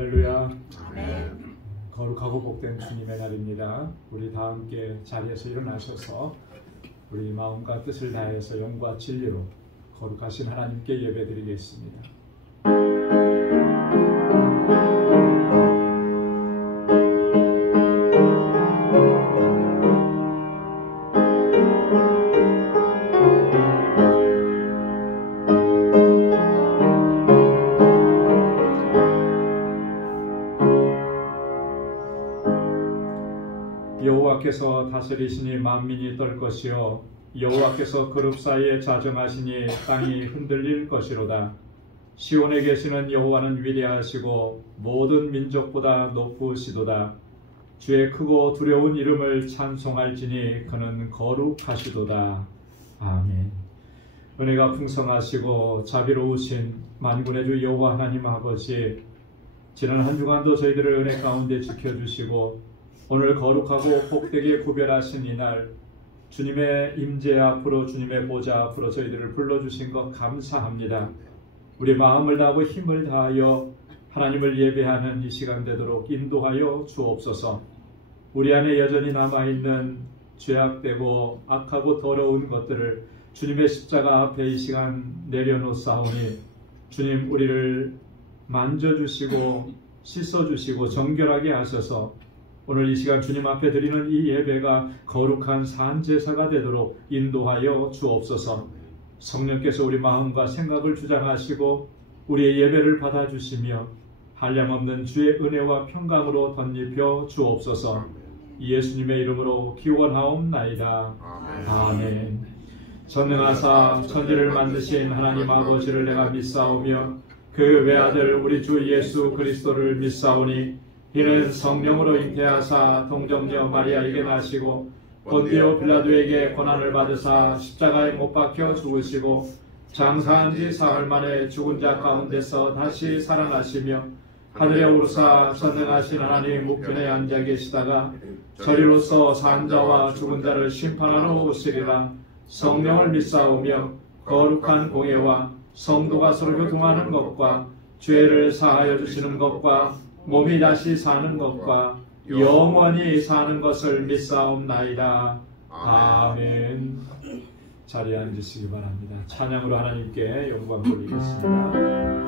할렐루야. 거룩하고 복된 주님의 날입니다. 우리 다 함께 자리에서 일어나셔서 우리 마음과 뜻을 다해서 영과 진리로 거룩하신 하나님께 예배드리겠습니다. 여호와께서 다스리시니 만민이 떨 것이요 여호와께서 그룹 사이에 자정하시니 땅이 흔들릴 것이로다. 시온에 계시는 여호와는 위대하시고 모든 민족보다 높으시도다. 주의 크고 두려운 이름을 찬송할지니 그는 거룩하시도다. 아멘. 은혜가 풍성하시고 자비로우신 만군의 주 여호와 하나님 아버지, 지난 한 주간도 저희들을 은혜 가운데 지켜주시고 오늘 거룩하고 복되게 구별하신 이날 주님의 임재 앞으로, 주님의 보좌 앞으로 저희들을 불러주신 것 감사합니다. 우리 마음을 다하고 힘을 다하여 하나님을 예배하는 이 시간 되도록 인도하여 주옵소서. 우리 안에 여전히 남아있는 죄악되고 악하고 더러운 것들을 주님의 십자가 앞에 이 시간 내려놓사오니 주님, 우리를 만져주시고 씻어주시고 정결하게 하셔서 오늘 이 시간 주님 앞에 드리는 이 예배가 거룩한 산제사가 되도록 인도하여 주옵소서. 성령께서 우리 마음과 생각을 주장하시고 우리의 예배를 받아주시며 한량없는 주의 은혜와 평강으로 덧입혀 주옵소서. 예수님의 이름으로 기원하옵나이다. 아멘. 전능하사 천지를 만드신 하나님 아버지를 내가 믿사오며 그 외아들 우리 주 예수 그리스도를 믿사오니 이는 성령으로 잉태하사 동정녀 마리아에게 나시고 본디오 빌라도에게 고난을 받으사 십자가에 못 박혀 죽으시고 장사한 지 사흘 만에 죽은 자 가운데서 다시 살아나시며 하늘에 오르사 전능하신 하나님 우편에 앉아 계시다가 저리로서 산 자와 죽은 자를 심판하러 오시리라. 성령을 믿사오며 거룩한 공예와 성도가 서로 교통하는 것과 죄를 사하여 주시는 것과 몸이 다시 사는 것과 영원히 사는 것을 믿사옵나이다. 아멘. 자리에 앉으시기 바랍니다. 찬양으로 하나님께 영광 돌리겠습니다.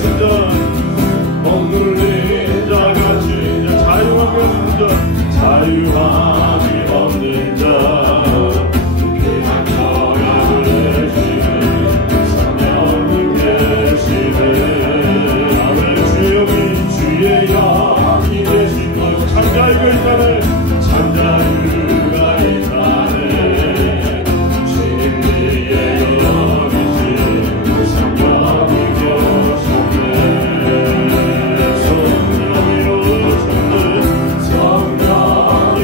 외친 자 억눌린 자같이 자유함이 없는 자 자유함이 없는 자 피난처가 되시는 성령님 계시네 아멘 주여 주의 영이 되신 것 참자유가 있다네 참자유가 있다네 진리의 영이신 성령이 오셨네 성령이 오셨네 성령이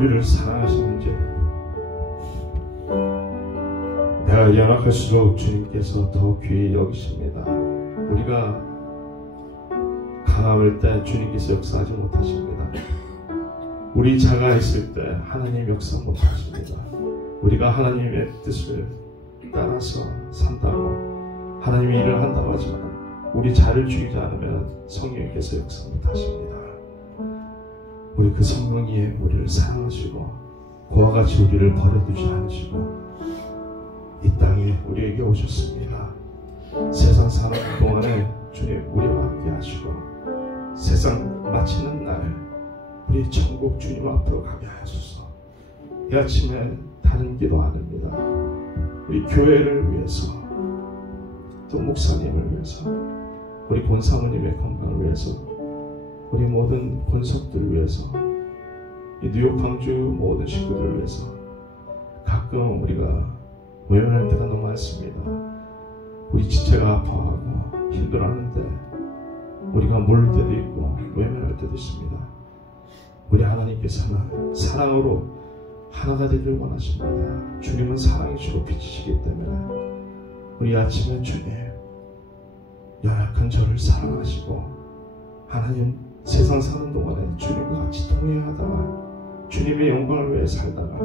우리를 사랑하시는지, 내가 연약할수록 주님께서 더 귀히 여기십니다. 우리가 강함일 때 주님께서 역사하지 못하십니다. 우리 자가했을 때 하나님 역사 못하십니다. 우리가 하나님의 뜻을 따라서 산다고 하나님의 일을 한다고 하지만 우리 자를 죽이지 않으면 성령께서 역사 못하십니다. 우리 그 성령이 우리를 사랑하시고 그와 같이 우리를 버려두지 않으시고 이 땅에 우리에게 오셨습니다. 세상 사는 동안에 주님 우리와 함께 하시고 세상 마치는 날 우리 천국 주님 앞으로 가게 하소서. 이 아침에 다른 기도 안 합니다. 우리 교회를 위해서, 또 목사님을 위해서, 우리 권사모님의 건강을 위해서, 우리 모든 권석들을 위해서, 이 뉴욕 광주 모든 식구들을 위해서. 가끔 우리가 외면할 때가 너무 많습니다. 우리 지체가 아파하고 힘들어하는데 우리가 모를 때도 있고 외면할 때도 있습니다. 우리 하나님께서는 사랑으로 하나가 되길 원하십니다. 주님은 사랑이시고 빛이시기 때문에 우리 아침에 주님 연약한 저를 사랑하시고 하나님 세상 사는 동안에 주님과 같이 동행하다가 주님의 영광을 위해 살다가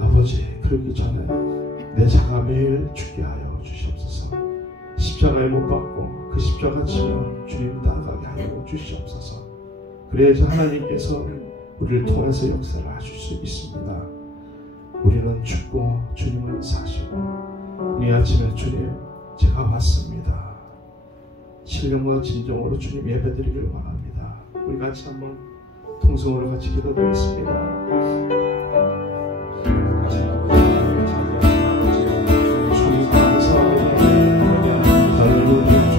아버지 그러기 전에 내 자가 매일 죽게 하여 주시옵소서. 십자가에 못 박고 그 십자가 치며 주님 따라가게 하여 주시옵소서. 그래야지 하나님께서 우리를 통해서 역사를 하실 수 있습니다. 우리는 죽고 주님은 사시고 우리 아침에 주님 제가 왔습니다. 신령과 진정으로 주님 예배드리길 원합니다. 우리 같이 한번 통성으로 같이 기도드리겠습니다. 주님 감사합니다. 할렐루야.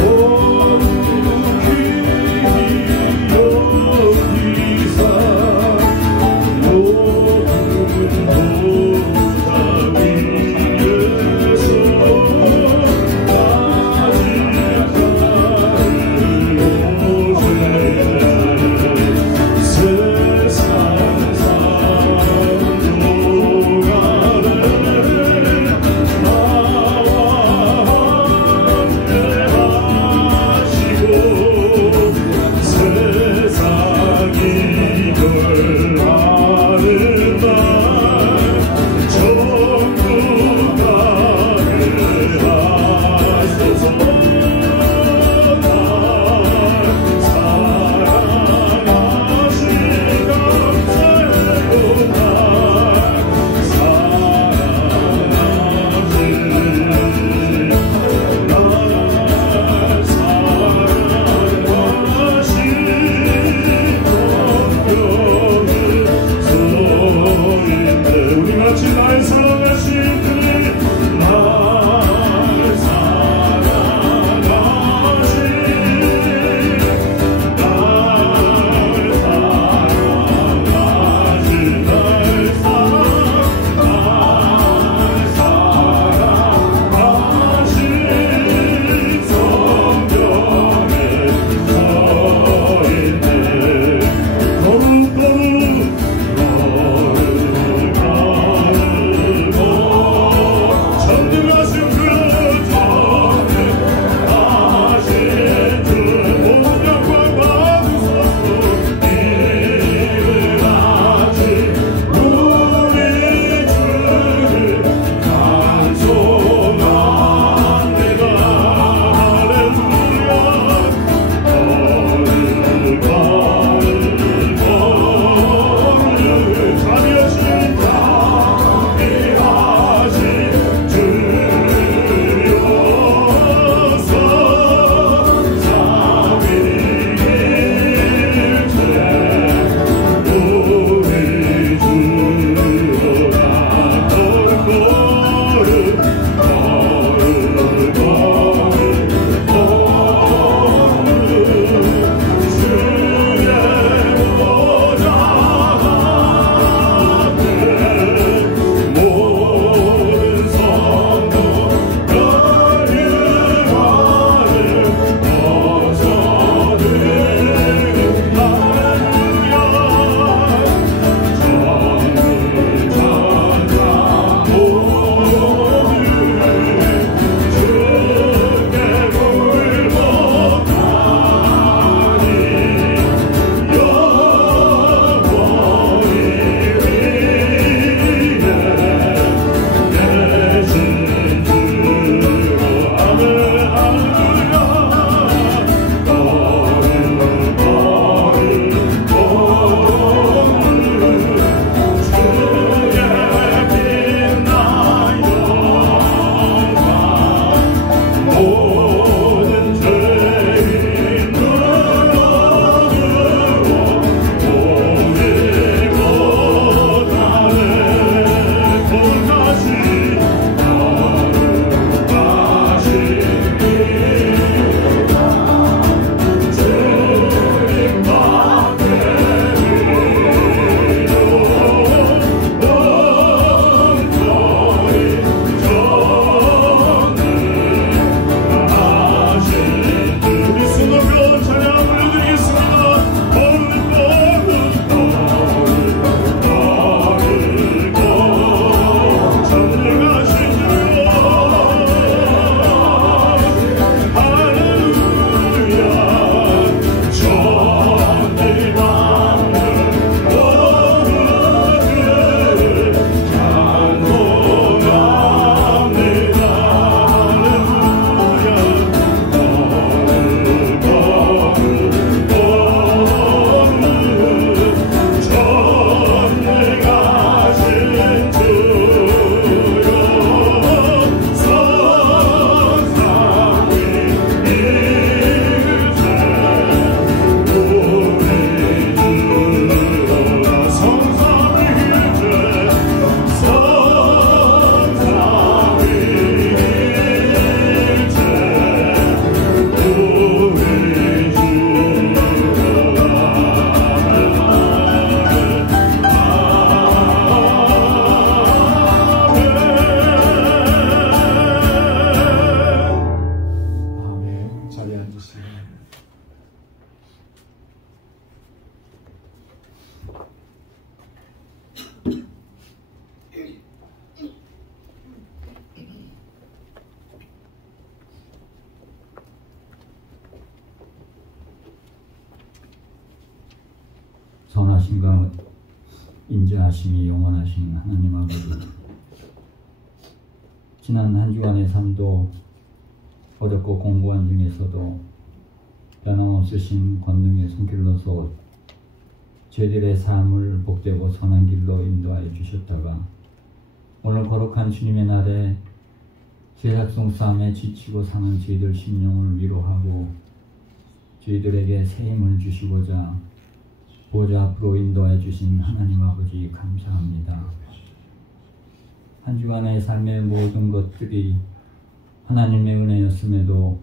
Oh 인자하심이 영원하신 하나님 아버지, 지난 한 주간의 삶도 어렵고 공고한 중에서도 변함없으신 권능의 손길로서 저희들의 삶을 복되고 선한 길로 인도하여 주셨다가 오늘 거룩한 주님의 날에 제작송 싸움에 지치고 사는 저희들 심령을 위로하고 저희들에게 새 힘을 주시고자 보좌 앞으로 인도해 주신 하나님 아버지 감사합니다. 한 주간의 삶의 모든 것들이 하나님의 은혜였음에도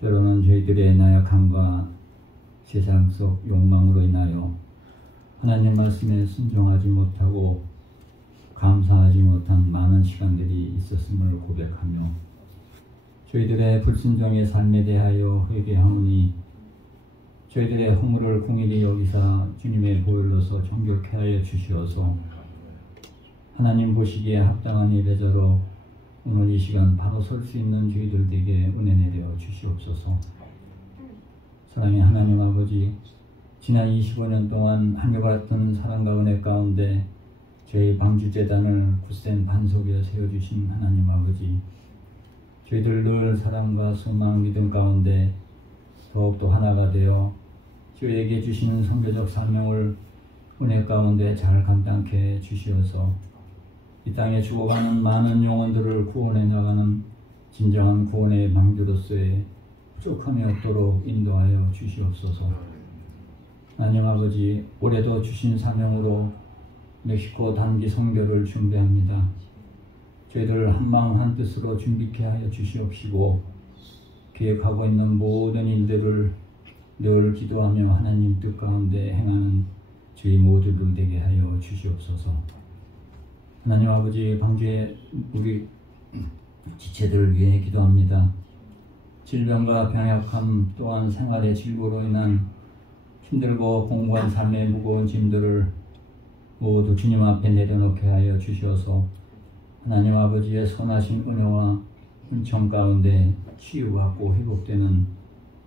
때로는 저희들의 나약함과 세상 속 욕망으로 인하여 하나님 말씀에 순종하지 못하고 감사하지 못한 많은 시간들이 있었음을 고백하며 저희들의 불순종의 삶에 대하여 회개하오니 저희들의 허물을 긍휼히 여기사 주님의 보혈로서 정결케 하여 주시어서 하나님 보시기에 합당한 예배자로 오늘 이 시간 바로 설 수 있는 저희들에게 은혜 내려 주시옵소서. 사랑의 하나님 아버지, 지난 25년 동안 한결같은 사랑과 은혜 가운데 저희 방주재단을 굳센 반석에 세워주신 하나님 아버지, 저희들 늘 사랑과 소망, 믿음 가운데 더욱더 하나가 되어 저희에게 주시는 선교적 사명을 은혜 가운데 잘 감당케 주시어서 이 땅에 죽어가는 많은 영혼들을 구원해 나가는 진정한 구원의 방주로서의 부족함이 없도록 인도하여 주시옵소서. 하나님 아버지, 올해도 주신 사명으로 멕시코 단기 선교를 준비합니다. 저희들 한마음 한뜻으로 준비케 하여 주시옵시고 계획하고 있는 모든 일들을 늘 기도하며 하나님 뜻 가운데 행하는 저희 모두들 되게 하여 주시옵소서. 하나님 아버지, 방주의 우리 지체들을 위해 기도합니다. 질병과 병약함 또한 생활의 질고로 인한 힘들고 공고한 삶의 무거운 짐들을 모두 주님 앞에 내려놓게 하여 주시어서 하나님 아버지의 선하신 은혜와 은총 가운데 치유받고 회복되는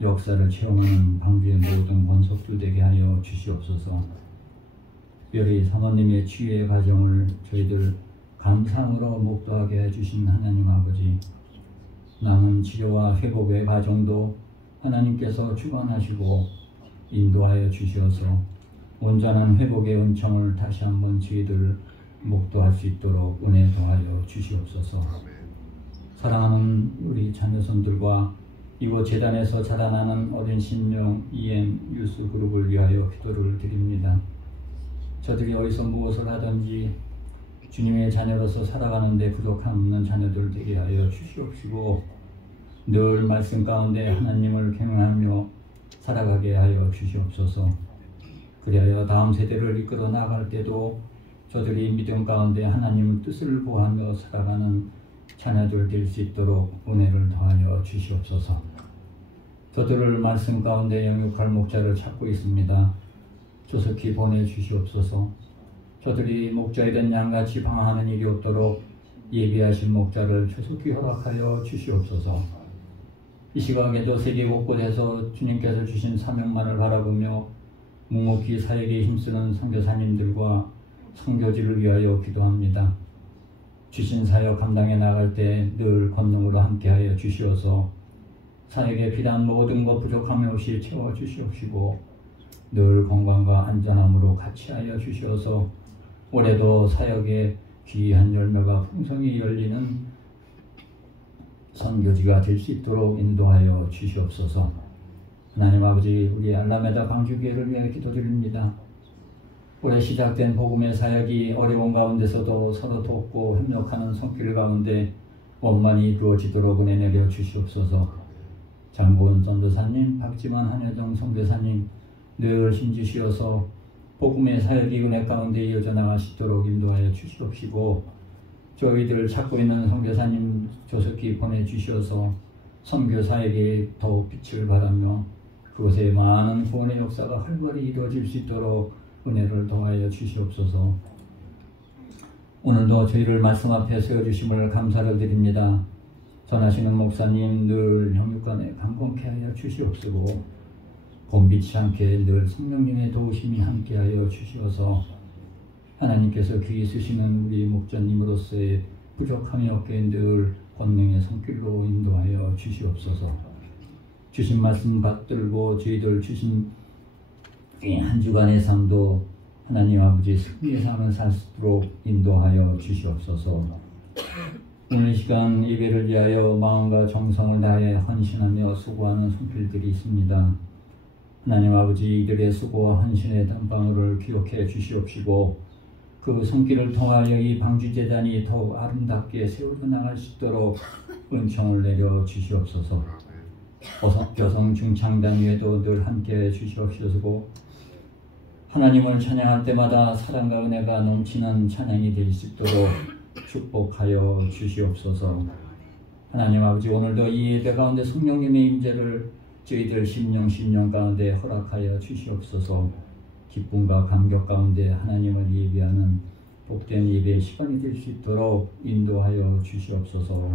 역사를 체험하는 방주의 모든 권속들 되게 하여 주시옵소서. 특별히 사모님의 치유의 과정을 저희들 감상으로 목도하게 해주신 하나님 아버지, 남은 치료와 회복의 과정도 하나님께서 주관하시고 인도하여 주시어서 온전한 회복의 은총을 다시 한번 저희들 목도할 수 있도록 은혜 더하여 주시옵소서. 사랑하는 우리 자녀손들과 이곳 재단에서 자라나는 어린 신령 EM 유스 그룹을 위하여 기도를 드립니다. 저들이 어디서 무엇을 하든지 주님의 자녀로서 살아가는 데 부족함 없는 자녀들 되게 하여 주시옵시고 늘 말씀 가운데 하나님을 경외하며 살아가게 하여 주시옵소서. 그리하여 다음 세대를 이끌어 나갈 때도 저들이 믿음 가운데 하나님의 뜻을 구하며 살아가는 자녀들 될 수 있도록 은혜를 더하여 주시옵소서. 저들을 말씀 가운데 영육할 목자를 찾고 있습니다. 조속히 보내주시옵소서. 저들이 목자이던 양같이 방황하는 일이 없도록 예비하신 목자를 조속히 허락하여 주시옵소서. 이 시각에도 세계 곳곳에서 주님께서 주신 사명만을 바라보며 묵묵히 사역에 힘쓰는 선교사님들과 선교지를 위하여 기도합니다. 주신 사역 감당해 나갈 때 늘 권능으로 함께하여 주시어서 사역에 필요한 모든 것 부족함이 없이 채워주시옵시고 늘 건강과 안전함으로 같이 하여 주시어서 올해도 사역에 귀한 열매가 풍성히 열리는 선교지가 될 수 있도록 인도하여 주시옵소서. 하나님 아버지, 우리 알라메다 방주교회를 위해 기도드립니다. 올해 시작된 복음의 사역이 어려운 가운데서도 서로 돕고 협력하는 손길 가운데 원만히 이루어지도록 은혜 내려 주시옵소서. 장고은 전도사님, 박지만 한여정 선교사님 늘 힘주시어서 복음의 사역이 은혜 가운데 이어져 나가시도록 인도하여 주시옵시고 저희들 찾고 있는 선교사님 조속히 보내주시어서 선교 사역에 더욱 빛을 발하며 그곳에 많은 구원의 역사가 활발히 이루어질 수 있도록 은혜를 더하여 주시옵소서. 오늘도 저희를 말씀 앞에 세워주심을 감사를 드립니다. 전하시는 목사님 늘 형육간에 강건케 하여 주시옵시고 곤비치 않게 늘 성령님의 도우심이 함께하여 주시어서 하나님께서 귀히 쓰시는 우리 목자님으로서의 부족함이 없게 늘 권능의 손길로 인도하여 주시옵소서. 주신 말씀 받들고 저희들 주신 이 한 주간의 삶도 하나님 아버지 승리의 삶을 살 수 있도록 인도하여 주시옵소서. 오늘 이 시간 예배를 위하여 마음과 정성을 다해 헌신하며 수고하는 손길들이 있습니다. 하나님 아버지 이들의 수고와 헌신의 땀방울을 기억해 주시옵시고 그 손길을 통하여 이 방주재단이 더욱 아름답게 세워져 나갈 수 있도록 은총을 내려 주시옵소서. 여성 중창단 위에도 늘 함께 주시옵소서. 하나님을 찬양할 때마다 사랑과 은혜가 넘치는 찬양이 될 수 있도록 축복하여 주시옵소서. 하나님 아버지 오늘도 이 예배 가운데 성령님의 임재를 저희들 심령 가운데 허락하여 주시옵소서. 기쁨과 감격 가운데 하나님을 예배하는 복된 예배의 시간이 될 수 있도록 인도하여 주시옵소서.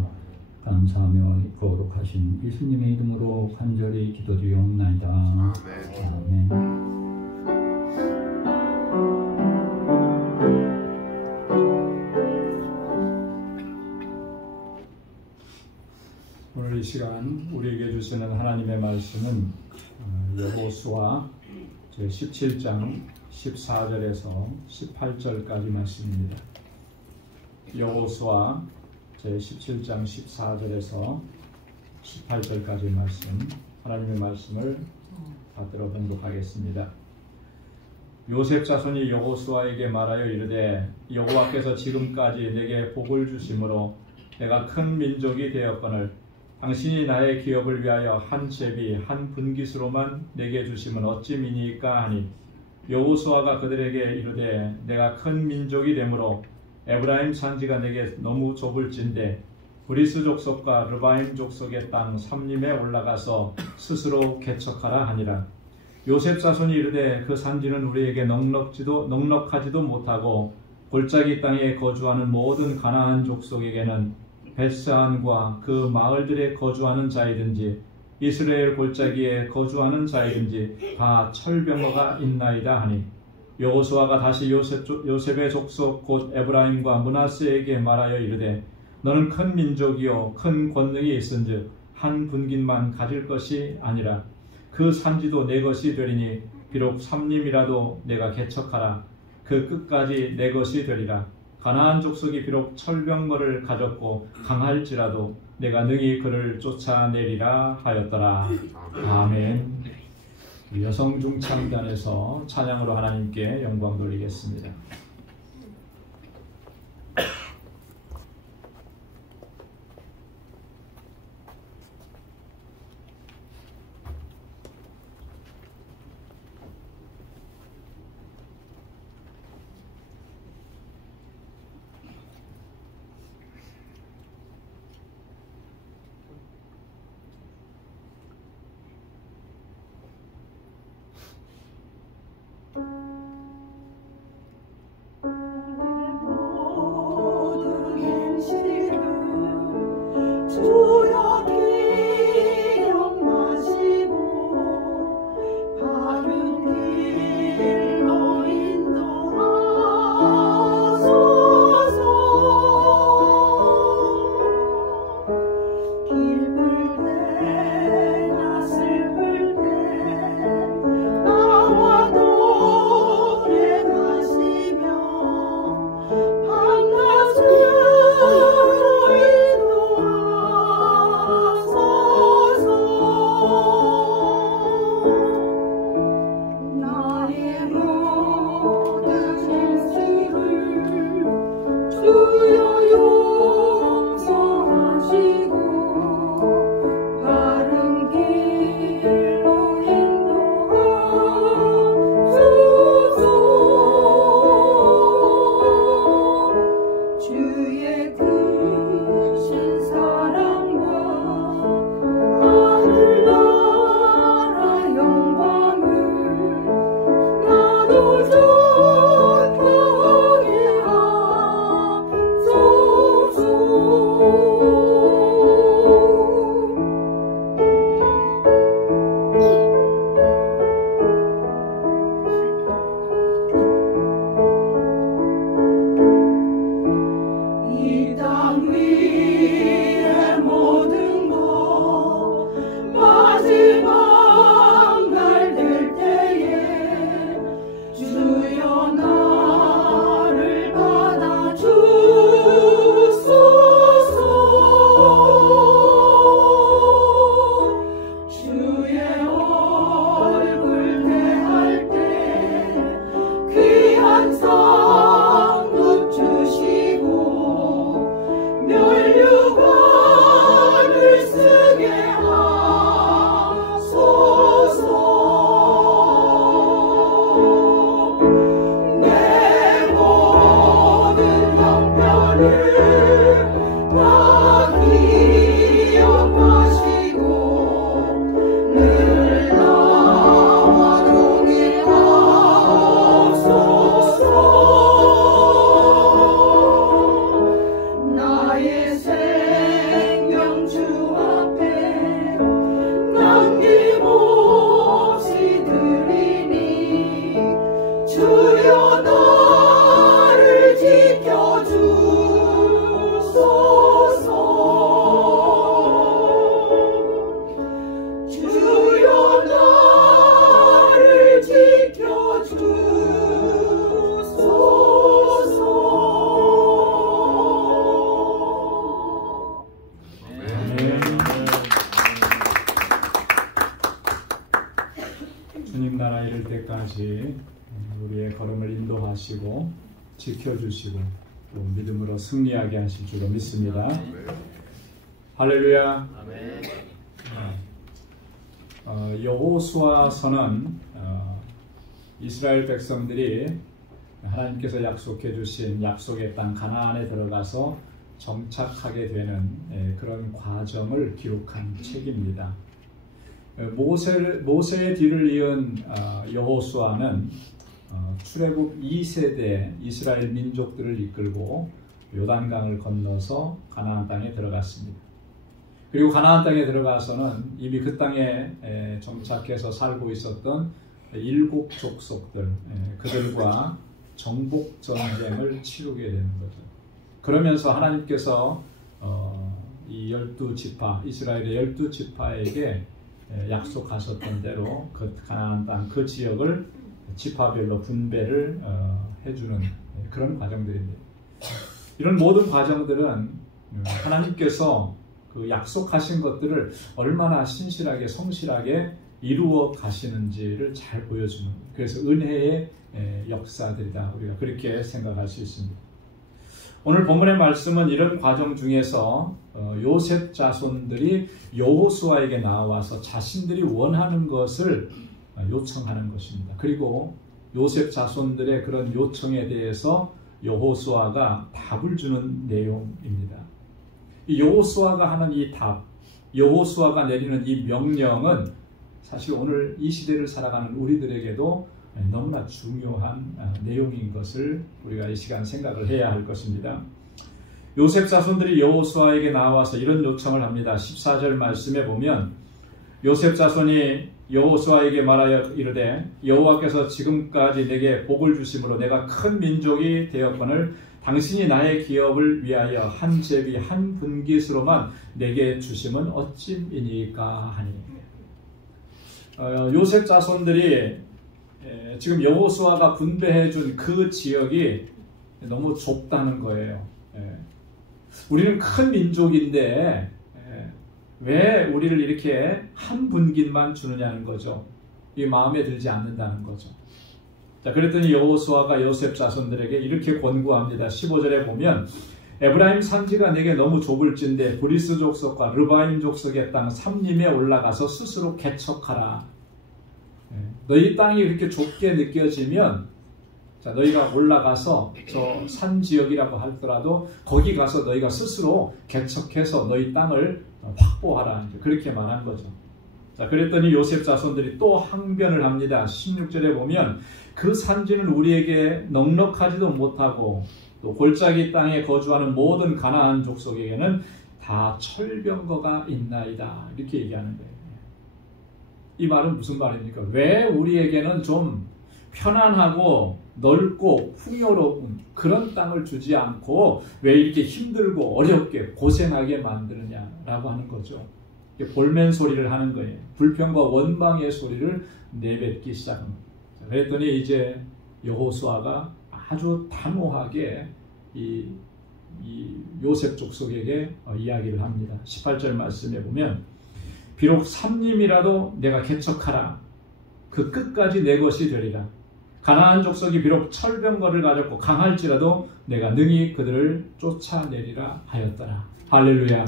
감사하며 거룩하신 예수님의 이름으로 간절히 기도드리옵나이다. 아멘. 오늘 이 시간 우리에게 주시는 하나님의 말씀은 여호수아 제17장 14절에서 18절까지 말씀입니다. 여호수아 제17장 14절에서 18절까지 말씀, 하나님의 말씀을 받들어 봉독하겠습니다. 요셉 자손이 여호수아에게 말하여 이르되 여호와께서 지금까지 내게 복을 주심으로 내가 큰 민족이 되었거늘 당신이 나의 기업을 위하여 한 제비 한 분깃으로만 내게 주심은 어찌 미니까 하니 여호수아가 그들에게 이르되 내가 큰 민족이 되므로 에브라임 산지가 내게 너무 좁을진데 브리스 족속과 르바임 족속의 땅 삼림에 올라가서 스스로 개척하라 하니라. 요셉 자손이 이르되 그 산지는 우리에게 넉넉하지도 못하고 골짜기 땅에 거주하는 모든 가나안 족속에게는 벳스안과 그 마을들에 거주하는 자이든지 이스라엘 골짜기에 거주하는 자이든지 다 철병거가 있나이다 하니 여호수아가 다시 요셉의 족속 곧 에브라임과 므낫세에게 말하여 이르되 너는 큰 민족이요 큰 권능이 있은즉 한 분깃만 가질 것이 아니라 그 산지도 내 것이 되리니 비록 삼림이라도 내가 개척하라 그 끝까지 내 것이 되리라. 가나안 족속이 비록 철병거를 가졌고 강할지라도 내가 능히 그를 쫓아내리라 하였더라. 아멘. 여성 중창단에서 찬양으로 하나님께 영광 돌리겠습니다. 끝까지 우리의 걸음을 인도하시고 지켜주시고 또 믿음으로 승리하게 하실 줄로 믿습니다. 할렐루야. 여호수아서는 이스라엘 백성들이 하나님께서 약속해 주신 약속의 땅 가나안에 들어가서 정착하게 되는 그런 과정을 기록한 책입니다. 모세의 뒤를 이은 여호수아는 출애굽 2세대 이스라엘 민족들을 이끌고 요단강을 건너서 가나안 땅에 들어갔습니다. 그리고 가나안 땅에 들어가서는 이미 그 땅에 정착해서 살고 있었던 7 족속들, 그들과 정복 전쟁을 치르게 되는 거죠. 그러면서 하나님께서 이 12지파, 이스라엘의 12지파에게 약속하셨던 대로 그 가나안 땅 그 지역을 지파별로 분배를 해주는 그런 과정들입니다. 이런 모든 과정들은 하나님께서 그 약속하신 것들을 얼마나 신실하게 성실하게 이루어 가시는지를 잘 보여주는, 그래서 은혜의 역사들이다, 우리가 그렇게 생각할 수 있습니다. 오늘 본문의 말씀은 이런 과정 중에서 요셉 자손들이 여호수아에게 나와서 자신들이 원하는 것을 요청하는 것입니다. 그리고 요셉 자손들의 그런 요청에 대해서 여호수아가 답을 주는 내용입니다. 이 여호수아가 하는 이 답, 여호수아가 내리는 이 명령은 사실 오늘 이 시대를 살아가는 우리들에게도 너무나 중요한 내용인 것을 우리가 이 시간 생각을 해야 할 것입니다. 요셉 자손들이 여호수아에게 나와서 이런 요청을 합니다. 14절 말씀에 보면 요셉 자손이 여호수아에게 말하여 이르되 여호와께서 지금까지 내게 복을 주심으로 내가 큰 민족이 되었거늘 당신이 나의 기업을 위하여 한 제비 한 분깃으로만 내게 주심은 어찌이니까 하니. 요셉 자손들이 지금 여호수아가 분배해 준 그 지역이 너무 좁다는 거예요. 우리는 큰 민족인데 왜 우리를 이렇게 한 분깃만 주느냐는 거죠. 이게 마음에 들지 않는다는 거죠. 자, 그랬더니 여호수아가 요셉 자손들에게 이렇게 권고합니다. 15절에 보면 에브라임 산지가 내게 너무 좁을진데 브리스 족속과 르바임 족속의 땅 삼림에 올라가서 스스로 개척하라. 너희 땅이 이렇게 좁게 느껴지면 자, 너희가 올라가서 저 산 지역이라고 하더라도 거기 가서 너희가 스스로 개척해서 너희 땅을 확보하라. 그렇게 말한 거죠. 자, 그랬더니 요셉 자손들이 또 항변을 합니다. 16절에 보면 그 산지는 우리에게 넉넉하지도 못하고 또 골짜기 땅에 거주하는 모든 가나안 족속에게는 다 철병거가 있나이다. 이렇게 얘기하는 거예요. 이 말은 무슨 말입니까? 왜 우리에게는 좀 편안하고 넓고 풍요로운 그런 땅을 주지 않고 왜 이렇게 힘들고 어렵게 고생하게 만드느냐라고 하는 거죠. 볼멘 소리를 하는 거예요. 불평과 원망의 소리를 내뱉기 시작합니다. 그랬더니 이제 여호수아가 아주 단호하게 이 요셉 족속에게 이야기를 합니다. 18절 말씀에 보면 비록 삼림이라도 내가 개척하라. 그 끝까지 내 것이 되리라. 가나안 족속이 비록 철병거를 가졌고 강할지라도 내가 능히 그들을 쫓아내리라 하였더라. 할렐루야.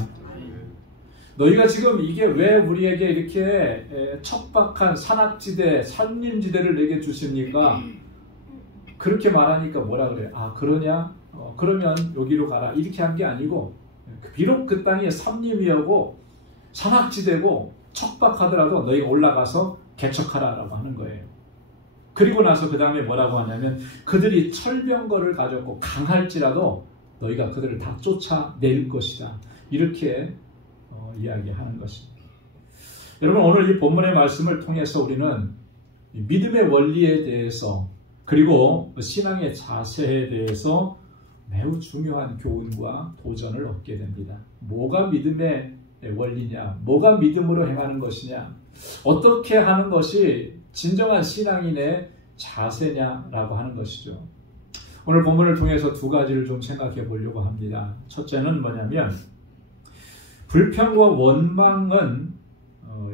너희가 지금 이게 왜 우리에게 이렇게 척박한 산악지대, 산림지대를 내게 주십니까? 그렇게 말하니까 뭐라 그래요? 아, 그러냐? 그러면 여기로 가라. 이렇게 한 게 아니고 비록 그 땅이 삼림이고 산악지대고 척박하더라도 너희가 올라가서 개척하라라고 하는 거예요. 그리고 나서 그 다음에 뭐라고 하냐면 그들이 철병거를 가졌고 강할지라도 너희가 그들을 다 쫓아낼 것이다. 이렇게 이야기하는 것입니다. 여러분, 오늘 이 본문의 말씀을 통해서 우리는 믿음의 원리에 대해서 그리고 신앙의 자세에 대해서 매우 중요한 교훈과 도전을 얻게 됩니다. 뭐가 믿음의 원리냐? 뭐가 믿음으로 행하는 것이냐? 어떻게 하는 것이 진정한 신앙인의 자세냐라고 하는 것이죠. 오늘 본문을 통해서 두 가지를 좀 생각해 보려고 합니다. 첫째는 뭐냐면 불평과 원망은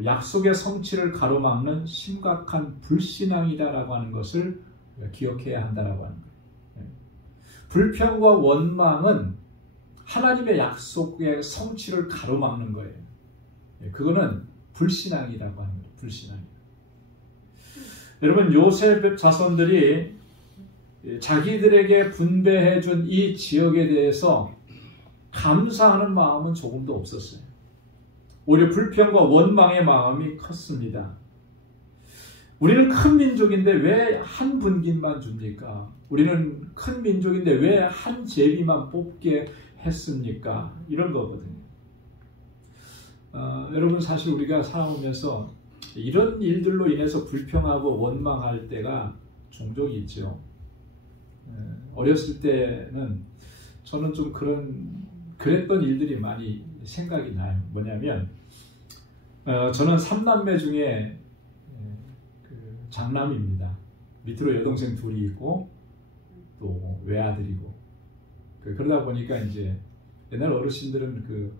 약속의 성취를 가로막는 심각한 불신앙이다라고 하는 것을 기억해야 한다라고 하는 거예요. 불평과 원망은 하나님의 약속의 성취를 가로막는 거예요. 그거는 불신앙이라고 하는 거예요. 불신앙. 여러분, 요셉 자손들이 자기들에게 분배해 준 이 지역에 대해서 감사하는 마음은 조금도 없었어요. 오히려 불평과 원망의 마음이 컸습니다. 우리는 큰 민족인데 왜 한 분깃만 줍니까? 우리는 큰 민족인데 왜 한 제비만 뽑게 했습니까? 이런 거거든요. 여러분, 사실 우리가 살아오면서 이런 일들로 인해서 불평하고 원망할 때가 종종 있죠. 어렸을 때는 저는 좀 그랬던 일들이 많이 생각이 나요. 뭐냐면 저는 3남매 중에 장남입니다. 밑으로 여동생 둘이 있고 또 외아들이고, 그러다 보니까 이제 옛날 어르신들은 그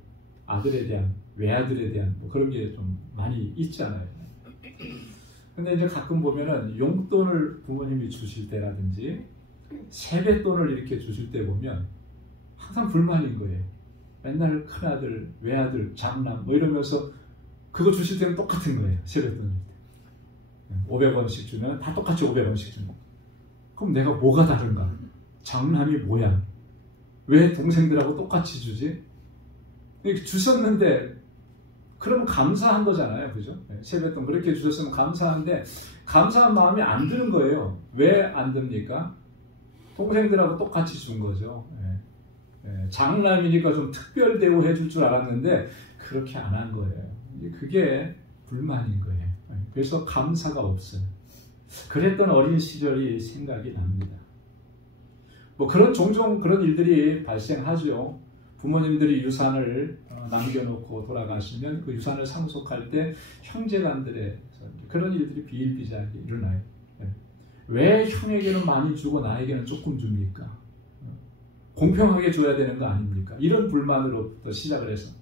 아들에 대한, 외아들에 대한 뭐 그런 게 좀 많이 있잖아요. 근데 이제 가끔 보면은 용돈을 부모님이 주실 때라든지 세뱃돈을 이렇게 주실 때 보면 항상 불만인 거예요. 맨날 큰아들, 외아들, 장남 뭐 이러면서 그거 주실 때는 똑같은 거예요. 세뱃돈일 때 500원씩 주면 다 똑같이 500원씩 주는 거예요. 그럼 내가 뭐가 다른가? 장남이 뭐야? 왜 동생들하고 똑같이 주지? 이렇게 주셨는데 그러면 감사한 거잖아요. 그죠? 세뱃돈 그렇게 주셨으면 감사한데 감사한 마음이 안 드는 거예요. 왜 안 듭니까? 동생들하고 똑같이 준 거죠. 장남이니까 좀 특별 대우해 줄 줄 알았는데 그렇게 안 한 거예요. 그게 불만인 거예요. 그래서 감사가 없어요. 그랬던 어린 시절이 생각이 납니다. 뭐 종종 그런 일들이 발생하죠. 부모님들이 유산을 남겨놓고 돌아가시면 그 유산을 상속할 때 형제간들의 그런 일들이 비일비재하게 일어나요. 왜 형에게는 많이 주고 나에게는 조금 줍니까? 공평하게 줘야 되는 거 아닙니까? 이런 불만으로부터 시작을 해서,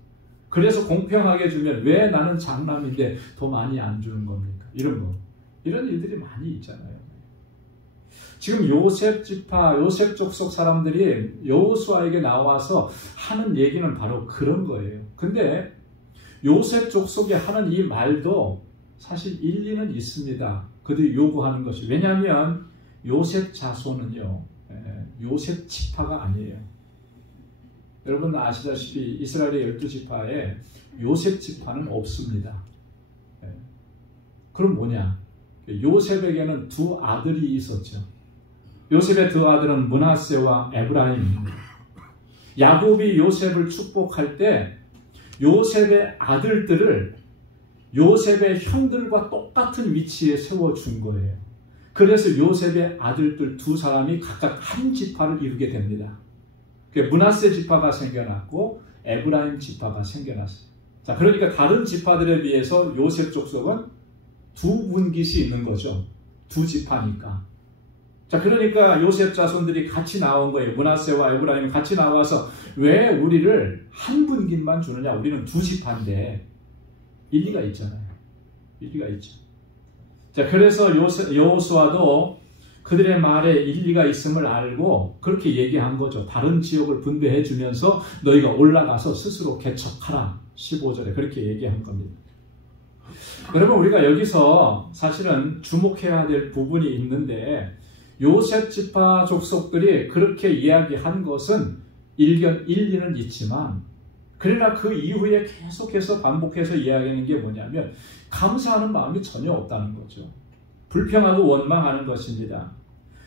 그래서 공평하게 주면 왜 나는 장남인데 더 많이 안 주는 겁니까? 이런 일들이 많이 있잖아요. 지금 요셉 지파, 요셉 족속 사람들이 여호수아에게 나와서 하는 얘기는 바로 그런 거예요. 근데 요셉 족속이 하는 이 말도 사실 일리는 있습니다. 그들이 요구하는 것이. 왜냐하면 요셉 자손은요, 요셉 지파가 아니에요. 여러분 아시다시피 이스라엘의 12지파에 요셉 지파는 없습니다. 그럼 뭐냐? 요셉에게는 두 아들이 있었죠. 요셉의 두 아들은 므낫세와 에브라임입니다. 야곱이 요셉을 축복할 때 요셉의 아들들을 요셉의 형들과 똑같은 위치에 세워준 거예요. 그래서 요셉의 아들들 두 사람이 각각 한 지파를 이루게 됩니다. 므낫세 지파가 생겨났고 에브라임 지파가 생겨났어요. 자, 그러니까 다른 지파들에 비해서 요셉 족속은 두 분깃이 있는 거죠. 두 지파니까. 자, 그러니까 요셉 자손들이 같이 나온 거예요. 므낫세와 에브라임이 같이 나와서 왜 우리를 한 분깃만 주느냐? 우리는 두 지파인데. 일리가 있잖아요. 일리가 있죠. 자, 그래서 여호수아도 그들의 말에 일리가 있음을 알고 그렇게 얘기한 거죠. 다른 지역을 분배해 주면서 너희가 올라가서 스스로 개척하라. 15절에 그렇게 얘기한 겁니다. 여러분, 우리가 여기서 사실은 주목해야 될 부분이 있는데, 요셉 지파 족속들이 그렇게 이야기한 것은 일리는 있지만, 그러나 그 이후에 계속해서 반복해서 이야기하는 게 뭐냐면 감사하는 마음이 전혀 없다는 거죠. 불평하고 원망하는 것입니다.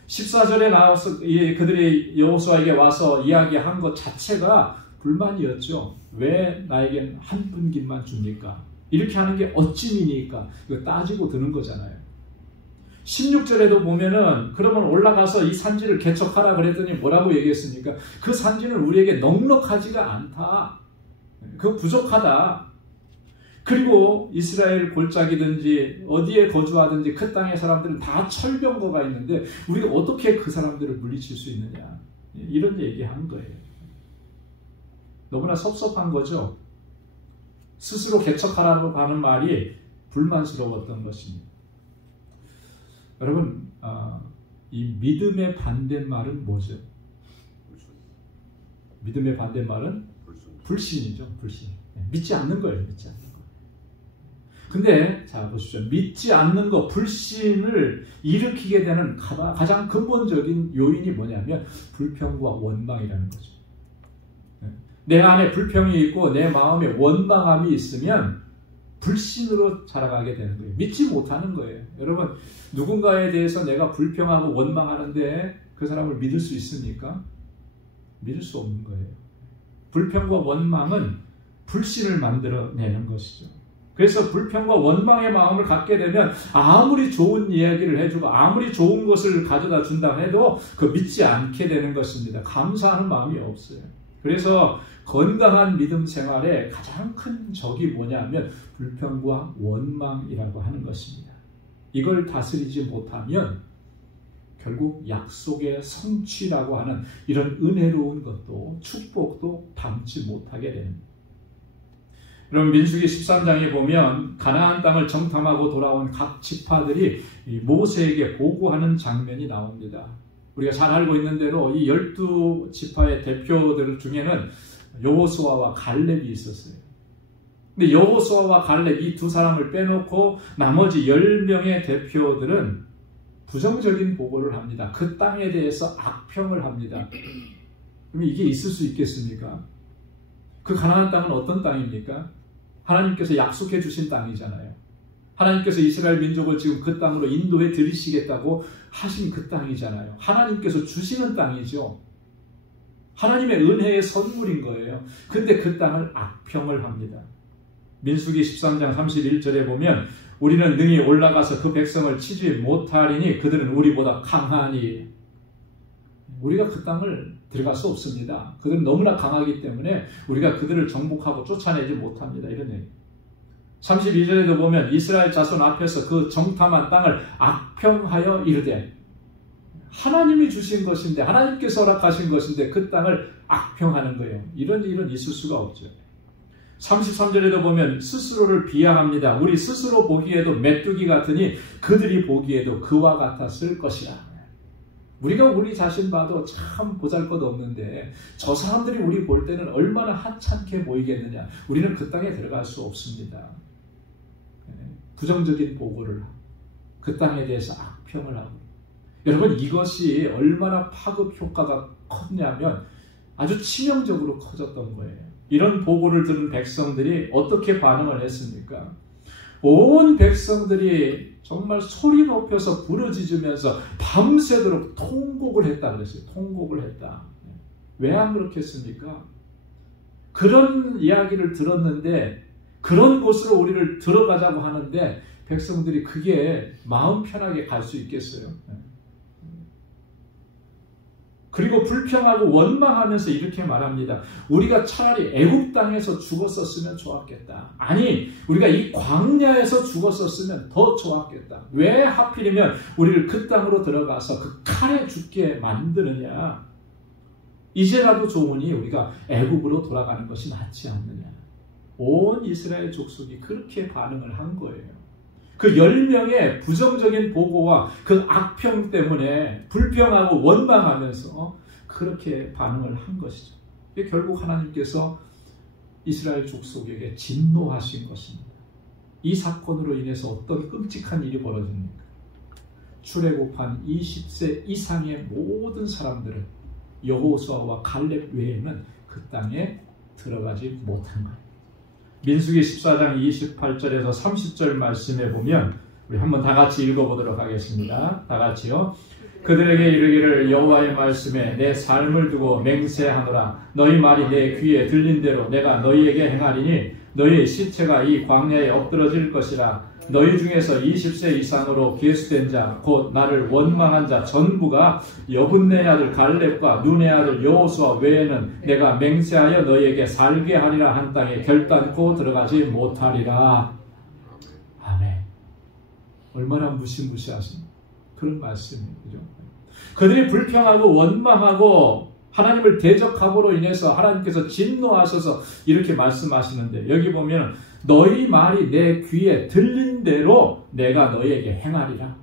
14절에 나와서 그들이 여호수아에게 와서 이야기한 것 자체가 불만이었죠. 왜 나에겐 한 분깃만 줍니까? 이렇게 하는 게 어찌미니까? 이거 따지고 드는 거잖아요. 16절에도 보면은 그러면 올라가서 이 산지를 개척하라 그랬더니 뭐라고 얘기했습니까? 그 산지는 우리에게 넉넉하지가 않다. 그거 부족하다. 그리고 이스라엘 골짜기든지 어디에 거주하든지 그 땅의 사람들은 다 철병거가 있는데 우리가 어떻게 그 사람들을 물리칠 수 있느냐. 이런 얘기한 거예요. 너무나 섭섭한 거죠. 스스로 개척하라고 하는 말이 불만스러웠던 것입니다. 여러분, 이 믿음의 반대말은 뭐죠? 믿음의 반대말은 불신이죠. 불신. 믿지 않는 거예요. 믿지 않는 거. 근데 자 보십시오. 믿지 않는 거, 불신을 일으키게 되는 가장 근본적인 요인이 뭐냐면 불평과 원망이라는 거죠. 내 안에 불평이 있고 내 마음에 원망함이 있으면 불신으로 자라가게 되는 거예요. 믿지 못하는 거예요. 여러분, 누군가에 대해서 내가 불평하고 원망하는데 그 사람을 믿을 수 있습니까? 믿을 수 없는 거예요. 불평과 원망은 불신을 만들어내는 것이죠. 그래서 불평과 원망의 마음을 갖게 되면 아무리 좋은 이야기를 해주고 아무리 좋은 것을 가져다 준다 해도 그 믿지 않게 되는 것입니다. 감사하는 마음이 없어요. 그래서 건강한 믿음 생활의 가장 큰 적이 뭐냐면 불평과 원망이라고 하는 것입니다. 이걸 다스리지 못하면 결국 약속의 성취라고 하는 이런 은혜로운 것도 축복도 담지 못하게 됩니다. 여러분, 민수기 13장에 보면 가나안 땅을 정탐하고 돌아온 각 지파들이 모세에게 보고하는 장면이 나옵니다. 우리가 잘 알고 있는 대로 이 12지파의 대표들 중에는 여호수아와 갈렙이 있었어요. 근데 여호수아와 갈렙 이 두 사람을 빼놓고 나머지 10명의 대표들은 부정적인 보고를 합니다. 그 땅에 대해서 악평을 합니다. 그러면 이게 있을 수 있겠습니까? 그 가나안 땅은 어떤 땅입니까? 하나님께서 약속해 주신 땅이잖아요. 하나님께서 이스라엘 민족을 지금 그 땅으로 인도해 들이시겠다고 하신 그 땅이잖아요. 하나님께서 주시는 땅이죠. 하나님의 은혜의 선물인 거예요. 근데 그 땅을 악평을 합니다. 민수기 13장 31절에 보면 우리는 능히 올라가서 그 백성을 치지 못하리니 그들은 우리보다 강하니. 우리가 그 땅을 들어갈 수 없습니다. 그들은 너무나 강하기 때문에 우리가 그들을 정복하고 쫓아내지 못합니다. 이런 얘기. 32절에도 보면 이스라엘 자손 앞에서 그 정탐한 땅을 악평하여 이르되, 하나님이 주신 것인데 하나님께서 허락하신 것인데 그 땅을 악평하는 거예요. 이런 일은 있을 수가 없죠. 33절에도 보면 스스로를 비하합니다. 우리 스스로 보기에도 메뚜기 같으니 그들이 보기에도 그와 같았을 것이라. 우리가 우리 자신 봐도 참 보잘것없는데 저 사람들이 우리 볼 때는 얼마나 하찮게 보이겠느냐. 우리는 그 땅에 들어갈 수 없습니다. 부정적인 보고를 하고 그 땅에 대해서 악평을 하고. 여러분, 이것이 얼마나 파급 효과가 컸냐면 아주 치명적으로 커졌던 거예요. 이런 보고를 들은 백성들이 어떻게 반응을 했습니까? 온 백성들이 정말 소리 높여서 부르짖으면서 밤새도록 통곡을 했다 그랬어요. 통곡을 했다. 왜 안 그렇겠습니까? 그런 이야기를 들었는데 그런 곳으로 우리를 들어가자고 하는데 백성들이 그게 마음 편하게 갈 수 있겠어요? 그리고 불평하고 원망하면서 이렇게 말합니다. 우리가 차라리 애굽 땅에서 죽었었으면 좋았겠다. 아니, 우리가 이 광야에서 죽었었으면 더 좋았겠다. 왜 하필이면 우리를 그 땅으로 들어가서 그 칼에 죽게 만드느냐. 이제라도 좋으니 우리가 애굽으로 돌아가는 것이 낫지 않느냐. 온 이스라엘 족속이 그렇게 반응을 한 거예요. 그 10명의 부정적인 보고와 그 악평 때문에 불평하고 원망하면서 그렇게 반응을 한 것이죠. 결국 하나님께서 이스라엘 족속에게 진노하신 것입니다. 이 사건으로 인해서 어떤 끔찍한 일이 벌어집니까? 출애굽한 20세 이상의 모든 사람들은 여호수아와 갈렙 외에는 그 땅에 들어가지 못한 거예요. 민수기 14장 28절에서 30절 말씀에 보면 우리 한번 다 같이 읽어보도록 하겠습니다. 다 같이요. 그들에게 이르기를 여호와의 말씀에 내 삶을 두고 맹세하노라. 너희 말이 내 귀에 들린 대로 내가 너희에게 행하리니 너희의 시체가 이 광야에 엎드러질 것이라. 너희 중에서 20세 이상으로 계수된 자 곧 나를 원망한 자 전부가 여분네 아들 갈렙과 눈의 아들 여호수아 외에는 내가 맹세하여 너희에게 살게 하리라 한 땅에 결단코 들어가지 못하리라. 아멘. 얼마나 무시무시하신 그런 말씀이죠. 그들이 불평하고 원망하고 하나님을 대적함으로 인해서 하나님께서 진노하셔서 이렇게 말씀하시는데, 여기 보면 너희 말이 내 귀에 들린 대로 내가 너희에게 행하리라.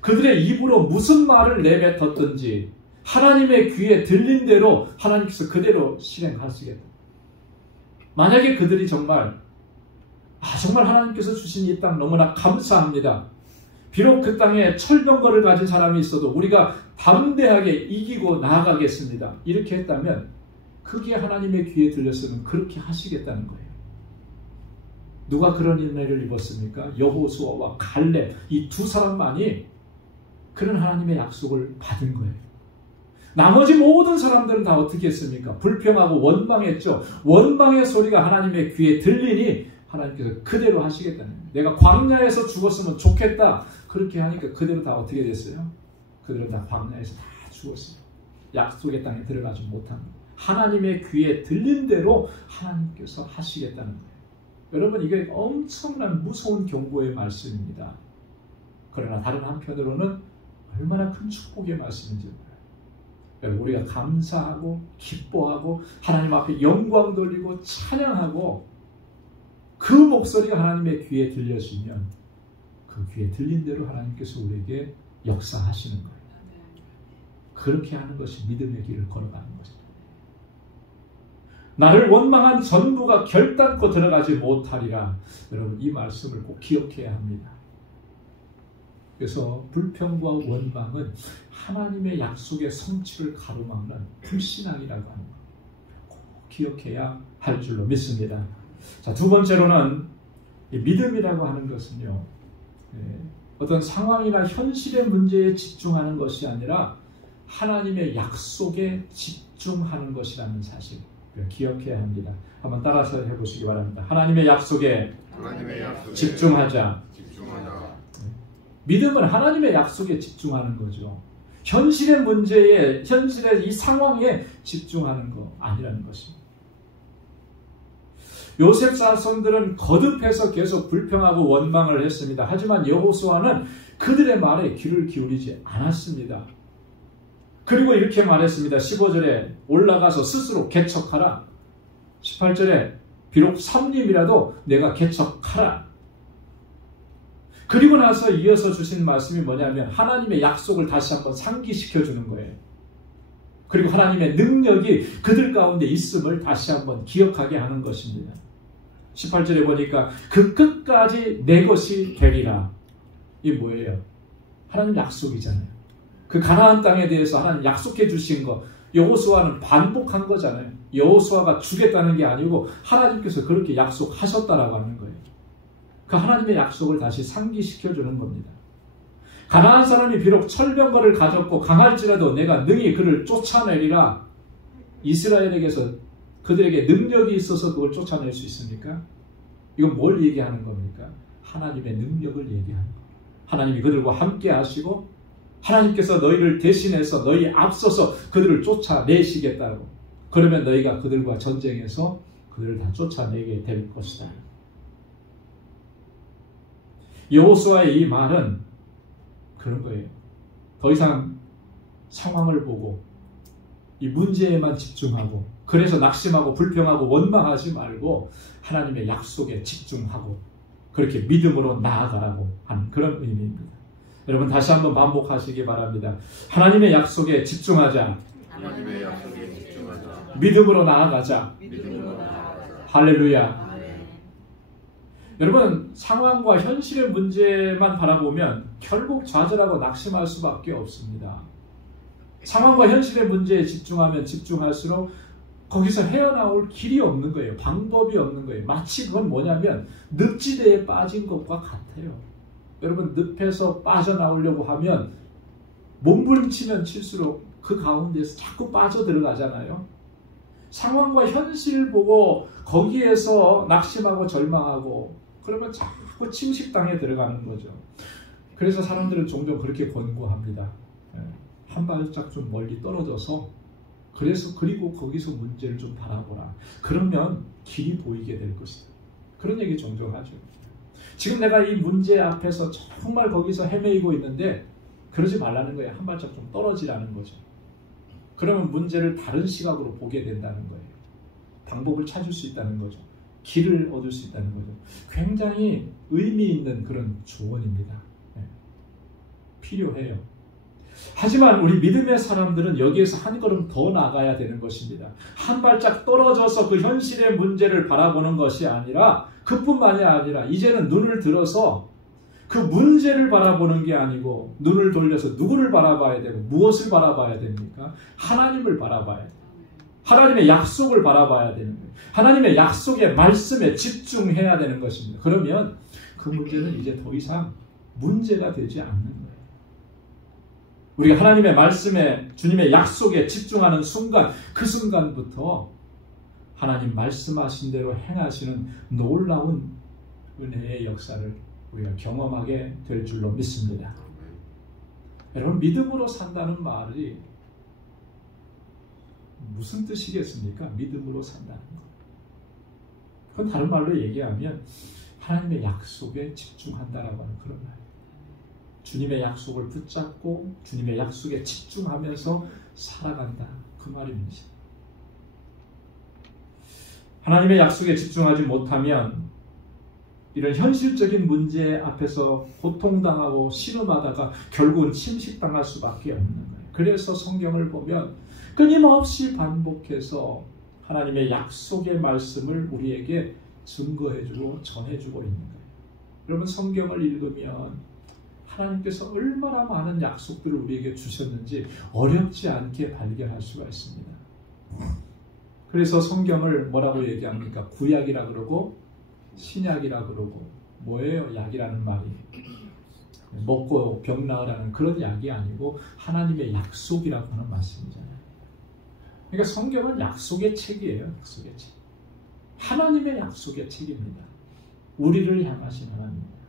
그들의 입으로 무슨 말을 내뱉었든지 하나님의 귀에 들린 대로 하나님께서 그대로 실행하시겠다. 만약에 그들이 정말 하나님께서 주신 이 땅 너무나 감사합니다. 비록 그 땅에 철병거를 가진 사람이 있어도 우리가 담대하게 이기고 나아가겠습니다. 이렇게 했다면 그게 하나님의 귀에 들렸으면 그렇게 하시겠다는 거예요. 누가 그런 은혜를 입었습니까? 여호수아와 갈렙, 이 두 사람만이 그런 하나님의 약속을 받은 거예요. 나머지 모든 사람들은 다 어떻게 했습니까? 불평하고 원망했죠. 원망의 소리가 하나님의 귀에 들리니 하나님께서 그대로 하시겠다는 거예요. 내가 광야에서 죽었으면 좋겠다. 그렇게 하니까 그대로 다 어떻게 됐어요? 그대로 다 광야에서 다 죽었어요. 약속의 땅에 들어가지 못한 거예요. 하나님의 귀에 들린 대로 하나님께서 하시겠다는 거예요. 여러분, 이게 엄청난 무서운 경고의 말씀입니다. 그러나 다른 한편으로는 얼마나 큰 축복의 말씀인지 몰라요. 우리가 감사하고 기뻐하고 하나님 앞에 영광 돌리고 찬양하고 그 목소리가 하나님의 귀에 들려지면 그 귀에 들린 대로 하나님께서 우리에게 역사하시는 거예요. 그렇게 하는 것이 믿음의 길을 걸어가는 것입니다. 나를 원망한 전부가 결단코 들어가지 못하리라. 여러분, 이 말씀을 꼭 기억해야 합니다. 그래서 불평과 원망은 하나님의 약속의 성취를 가로막는 불신앙이라고 하는 것, 꼭 기억해야 할 줄로 믿습니다. 자, 두 번째로는 이 믿음이라고 하는 것은요, 어떤 상황이나 현실의 문제에 집중하는 것이 아니라 하나님의 약속에 집중하는 것이라는 사실, 기억해야 합니다. 한번 따라서 해보시기 바랍니다. 하나님의 약속에 집중하자. 믿음은 하나님의 약속에 집중하는 거죠. 현실의 문제에, 현실의 이 상황에 집중하는 거 아니라는 것입니다. 요셉 자손들은 거듭해서 계속 불평하고 원망을 했습니다. 하지만 여호수아는 그들의 말에 귀를 기울이지 않았습니다. 그리고 이렇게 말했습니다. 15절에 올라가서 스스로 개척하라. 18절에 비록 삼림이라도 내가 개척하라. 그리고 나서 이어서 주신 말씀이 뭐냐면 하나님의 약속을 다시 한번 상기시켜 주는 거예요. 그리고 하나님의 능력이 그들 가운데 있음을 다시 한번 기억하게 하는 것입니다. 18절에 보니까 그 끝까지 내 것이 되리라. 이게 뭐예요? 하나님 약속이잖아요. 그 가나안 땅에 대해서 하나님 약속해 주신 거, 여호수아는 반복한 거잖아요. 여호수아가 주겠다는 게 아니고 하나님께서 그렇게 약속하셨다라고 하는 거예요. 그 하나님의 약속을 다시 상기시켜 주는 겁니다. 가나안 사람이 비록 철병거를 가졌고 강할지라도 내가 능히 그를 쫓아내리라. 이스라엘에게서 그들에게 능력이 있어서 그걸 쫓아낼 수 있습니까? 이건 뭘 얘기하는 겁니까? 하나님의 능력을 얘기하는 겁니다. 하나님이 그들과 함께 하시고 하나님께서 너희를 대신해서 너희 앞서서 그들을 쫓아내시겠다고. 그러면 너희가 그들과 전쟁해서 그들을 다 쫓아내게 될 것이다. 여호수아의 이 말은 그런 거예요. 더 이상 상황을 보고 이 문제에만 집중하고 그래서 낙심하고 불평하고 원망하지 말고 하나님의 약속에 집중하고 그렇게 믿음으로 나아가라고 하는 그런 의미입니다. 여러분 다시 한번 반복하시기 바랍니다. 하나님의 약속에 집중하자. 하나님의 약속에 집중하자. 믿음으로 나아가자. 믿음으로 나아가자. 할렐루야. 여러분 상황과 현실의 문제만 바라보면 결국 좌절하고 낙심할 수밖에 없습니다. 상황과 현실의 문제에 집중하면 집중할수록 거기서 헤어나올 길이 없는 거예요. 방법이 없는 거예요. 마치 그건 뭐냐면 늪지대에 빠진 것과 같아요. 여러분 늪에서 빠져나오려고 하면 몸부림치면 칠수록 그 가운데서 자꾸 빠져들어가잖아요. 상황과 현실을 보고 거기에서 낙심하고 절망하고 그러면 자꾸 침식당에 들어가는 거죠. 그래서 사람들은 종종 그렇게 권고합니다. 한 발짝 좀 멀리 떨어져서 그리고 거기서 문제를 좀 바라보라. 그러면 길이 보이게 될 것이다. 그런 얘기 종종 하죠. 지금 내가 이 문제 앞에서 정말 거기서 헤매이고 있는데 그러지 말라는 거예요. 한 발짝 좀 떨어지라는 거죠. 그러면 문제를 다른 시각으로 보게 된다는 거예요. 방법을 찾을 수 있다는 거죠. 길을 얻을 수 있다는 거죠. 굉장히 의미 있는 그런 조언입니다. 필요해요. 하지만 우리 믿음의 사람들은 여기에서 한 걸음 더 나가야 되는 것입니다. 한 발짝 떨어져서 그 현실의 문제를 바라보는 것이 아니라, 그뿐만이 아니라 이제는 눈을 들어서 그 문제를 바라보는 게 아니고 눈을 돌려서 누구를 바라봐야 되고 무엇을 바라봐야 됩니까? 하나님을 바라봐야 돼요. 하나님의 약속을 바라봐야 되는 거예요. 하나님의 약속의 말씀에 집중해야 되는 것입니다. 그러면 그 문제는 이제 더 이상 문제가 되지 않는 거예요. 우리가 하나님의 말씀에, 주님의 약속에 집중하는 순간, 그 순간부터 하나님 말씀하신 대로 행하시는 놀라운 은혜의 역사를 우리가 경험하게 될 줄로 믿습니다. 여러분, 믿음으로 산다는 말이 무슨 뜻이겠습니까? 믿음으로 산다는 것. 그건 다른 말로 얘기하면 하나님의 약속에 집중한다라고 하는 그런 말이에요. 주님의 약속을 붙잡고 주님의 약속에 집중하면서 살아간다, 그 말입니다. 하나님의 약속에 집중하지 못하면 이런 현실적인 문제 앞에서 고통당하고 신음하다가 결국은 침식당할 수밖에 없는 거예요. 그래서 성경을 보면 끊임없이 반복해서 하나님의 약속의 말씀을 우리에게 증거해주고 전해주고 있는 거예요. 여러분, 성경을 읽으면 하나님께서 얼마나 많은 약속들을 우리에게 주셨는지 어렵지 않게 발견할 수가 있습니다. 그래서 성경을 뭐라고 얘기합니까? 구약이라 그러고 신약이라 그러고, 뭐예요? 약이라는 말이 먹고 병 나으라는 그런 약이 아니고 하나님의 약속이라고 하는 말씀이잖아요. 그러니까 성경은 약속의 책이에요. 약속의 책. 하나님의 약속의 책입니다. 우리를 향하신 하나님입니다.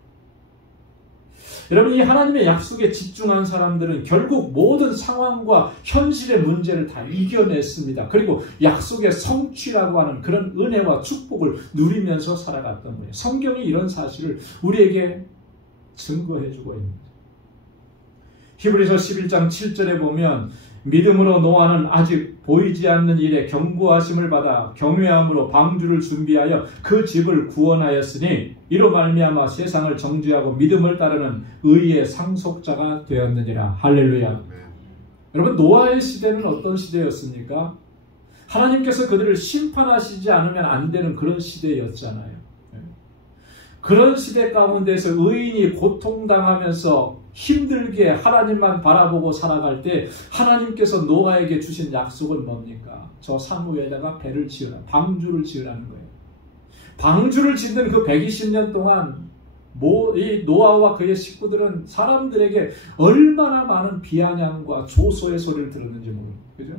여러분, 이 하나님의 약속에 집중한 사람들은 결국 모든 상황과 현실의 문제를 다 이겨냈습니다. 그리고 약속의 성취라고 하는 그런 은혜와 축복을 누리면서 살아갔던 거예요. 성경이 이런 사실을 우리에게 증거해주고 있는 거예요. 히브리서 11장 7절에 보면 믿음으로 노아는 아직 보이지 않는 일에 경고하심을 받아 경외함으로 방주를 준비하여 그 집을 구원하였으니 이로 말미암아 세상을 정죄하고 믿음을 따르는 의의 상속자가 되었느니라. 할렐루야. 여러분, 노아의 시대는 어떤 시대였습니까? 하나님께서 그들을 심판하시지 않으면 안 되는 그런 시대였잖아요. 그런 시대 가운데서 의인이 고통당하면서 힘들게 하나님만 바라보고 살아갈 때 하나님께서 노아에게 주신 약속은 뭡니까? 저 산 위에다가 배를 지으라, 방주를 지으라는 거예요. 방주를 짓는 그 120년 동안 이 노아와 그의 식구들은 사람들에게 얼마나 많은 비아냥과 조소의 소리를 들었는지 모릅니다. 그죠?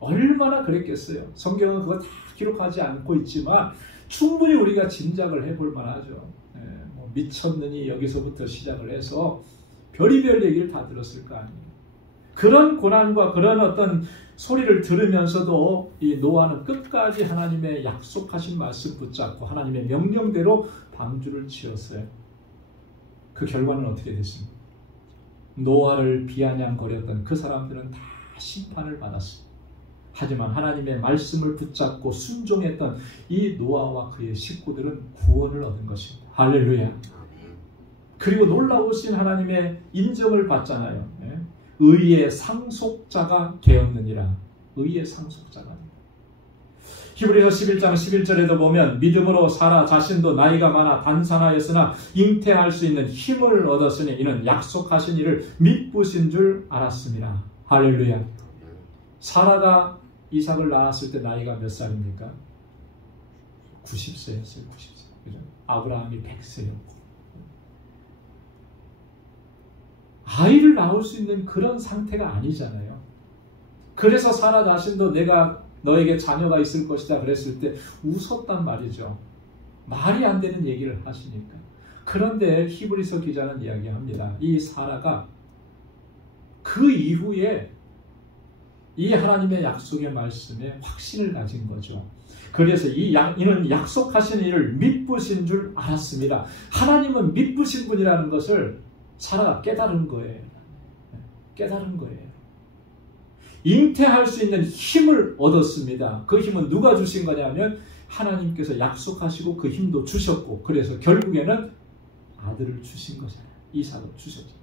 얼마나 그랬겠어요. 성경은 그거 다 기록하지 않고 있지만 충분히 우리가 짐작을 해볼 만하죠. 미쳤느니 여기서부터 시작을 해서 별의별 얘기를 다 들었을 거 아니에요. 그런 고난과 그런 어떤 소리를 들으면서도 이 노아는 끝까지 하나님의 약속하신 말씀 붙잡고 하나님의 명령대로 방주를 지었어요. 그 결과는 어떻게 됐습니까? 노아를 비아냥거렸던 그 사람들은 다 심판을 받았어요. 하지만 하나님의 말씀을 붙잡고 순종했던 이 노아와 그의 식구들은 구원을 얻은 것입니다. 할렐루야. 그리고 놀라우신 하나님의 인정을 받잖아요. 의의 상속자가 되었느니라. 의의 상속자가. 히브리서 11장 11절에도 보면 믿음으로 사라 자신도 나이가 많아 단산하였으나 잉태할 수 있는 힘을 얻었으니 이는 약속하신 이를 믿으신 줄 알았습니다. 할렐루야. 사라가 이삭을 낳았을 때 나이가 몇 살입니까? 90세였어요. 90세. 그죠? 아브라함이 100세였고. 아이를 낳을 수 있는 그런 상태가 아니잖아요. 그래서 사라 자신도 내가 너에게 자녀가 있을 것이다 그랬을 때 웃었단 말이죠. 말이 안 되는 얘기를 하시니까. 그런데 히브리서 기자는 이야기합니다. 이 사라가 그 이후에 이 하나님의 약속의 말씀에 확신을 가진 거죠. 그래서 이는 약속하신 일을 믿으신 줄 알았습니다. 하나님은 믿으신 분이라는 것을 사라가 깨달은 거예요. 깨달은 거예요. 잉태할 수 있는 힘을 얻었습니다. 그 힘은 누가 주신 거냐면 하나님께서 약속하시고 그 힘도 주셨고, 그래서 결국에는 아들을 주신 거잖아요. 이삭을 주셨죠.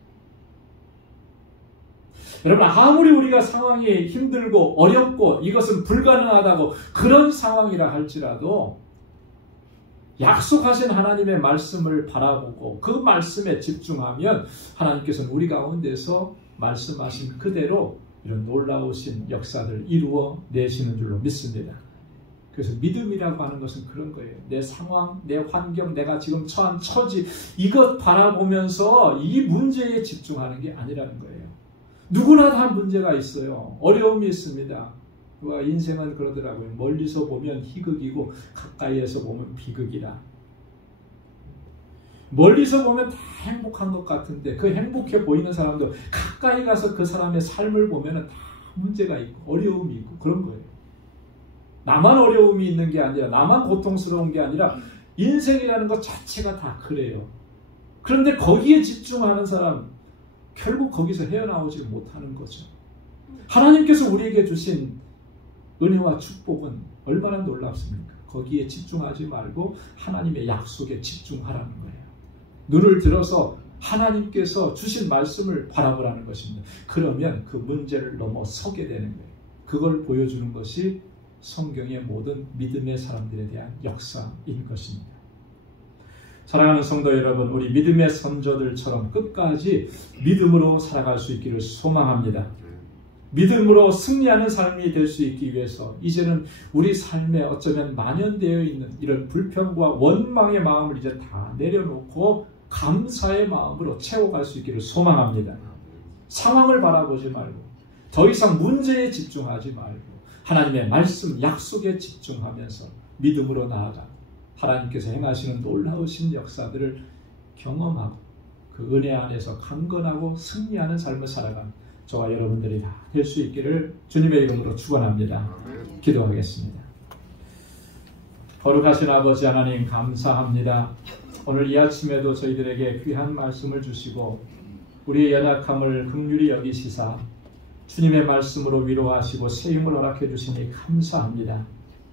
여러분, 아무리 우리가 상황이 힘들고 어렵고 이것은 불가능하다고 그런 상황이라 할지라도 약속하신 하나님의 말씀을 바라보고 그 말씀에 집중하면 하나님께서는 우리 가운데서 말씀하신 그대로 이런 놀라우신 역사를 이루어 내시는 줄로 믿습니다. 그래서 믿음이라고 하는 것은 그런 거예요. 내 상황, 내 환경, 내가 지금 처한 처지, 이것 바라보면서 이 문제에 집중하는 게 아니라는 거예요. 누구나 다 문제가 있어요. 어려움이 있습니다. 인생은 그러더라고요. 멀리서 보면 희극이고 가까이에서 보면 비극이라. 멀리서 보면 다 행복한 것 같은데 그 행복해 보이는 사람도 가까이 가서 그 사람의 삶을 보면 다 문제가 있고 어려움이 있고 그런 거예요. 나만 어려움이 있는 게 아니라, 나만 고통스러운 게 아니라 인생이라는 것 자체가 다 그래요. 그런데 거기에 집중하는 사람 결국 거기서 헤어나오지 못하는 거죠. 하나님께서 우리에게 주신 은혜와 축복은 얼마나 놀랍습니까? 거기에 집중하지 말고 하나님의 약속에 집중하라는 거예요. 눈을 들어서 하나님께서 주신 말씀을 바라보라는 것입니다. 그러면 그 문제를 넘어서게 되는 거예요. 그걸 보여주는 것이 성경의 모든 믿음의 사람들에 대한 역사인 것입니다. 사랑하는 성도 여러분, 우리 믿음의 선조들처럼 끝까지 믿음으로 살아갈 수 있기를 소망합니다. 믿음으로 승리하는 삶이 될 수 있기 위해서 이제는 우리 삶에 어쩌면 만연되어 있는 이런 불평과 원망의 마음을 이제 다 내려놓고 감사의 마음으로 채워갈 수 있기를 소망합니다. 상황을 바라보지 말고 더 이상 문제에 집중하지 말고 하나님의 말씀, 약속에 집중하면서 믿음으로 나아가 하나님께서 행하시는 놀라우신 역사들을 경험하고 그 은혜 안에서 강건하고 승리하는 삶을 살아가는 저와 여러분들이 다 될 수 있기를 주님의 이름으로 축원합니다. 기도하겠습니다. 거룩하신 아버지 하나님, 감사합니다. 오늘 이 아침에도 저희들에게 귀한 말씀을 주시고 우리의 연약함을 긍휼히 여기시사 주님의 말씀으로 위로하시고 새 힘을 허락해 주시니 감사합니다.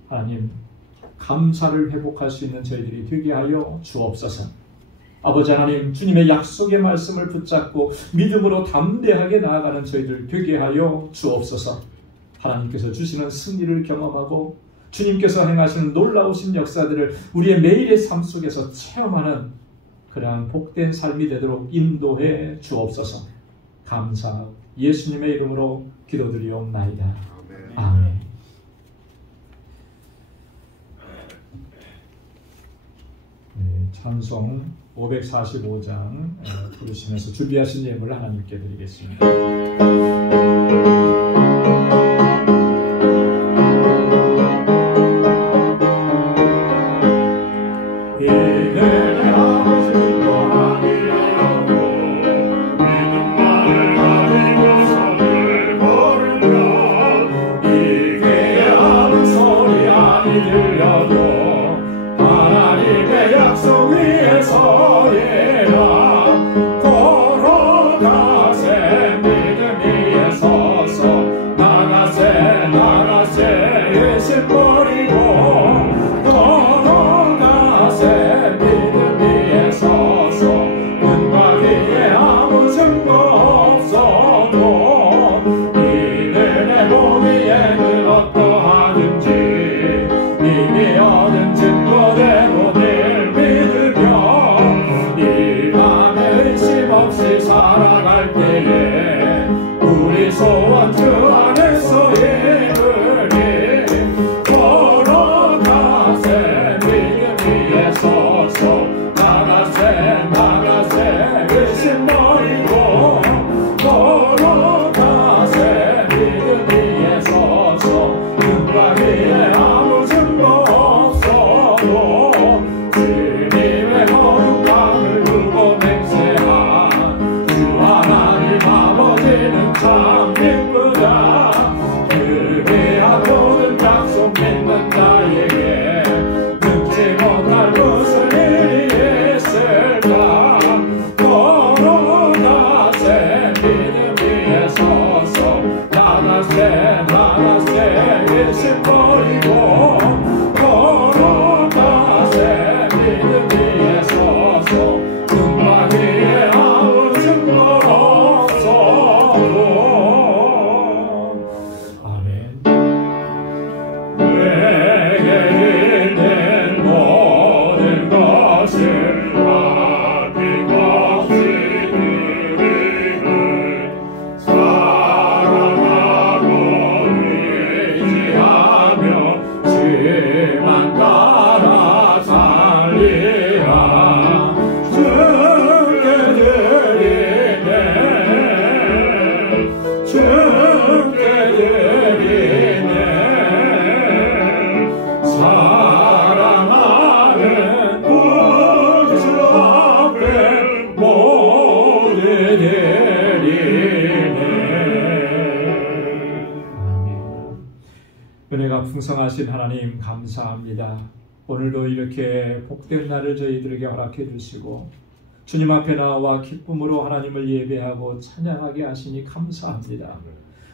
하나님, 감사를 회복할 수 있는 저희들이 되게 하여 주옵소서. 아버지 하나님, 주님의 약속의 말씀을 붙잡고 믿음으로 담대하게 나아가는 저희들 되게 하여 주옵소서. 하나님께서 주시는 승리를 경험하고 주님께서 행하시는 놀라우신 역사들을 우리의 매일의 삶 속에서 체험하는 그러한 복된 삶이 되도록 인도해 주옵소서. 감사 예수님의 이름으로 기도드리옵나이다. 아멘. 찬송 545장 부르시면서 준비하신 예물을 하나님께 드리겠습니다. 걸어가세 믿음이 세계신 버리고 걸어가세 믿음 위에 서서 등막 위에 아무 증거 없어도 아멘. 내게 있는 모든 것을 아낌없이 드리는 사랑하고 의지하며 주만 따라 살리라. 주께 드리네 주께 드리네 사랑하는 구주 앞에 모두 드리네. 은혜가 풍성하신 하나님 감사합니다. 오늘도 이렇게 복된 날을 저희들에게 허락해 주시고 주님 앞에 나와 기쁨으로 하나님을 예배하고 찬양하게 하시니 감사합니다.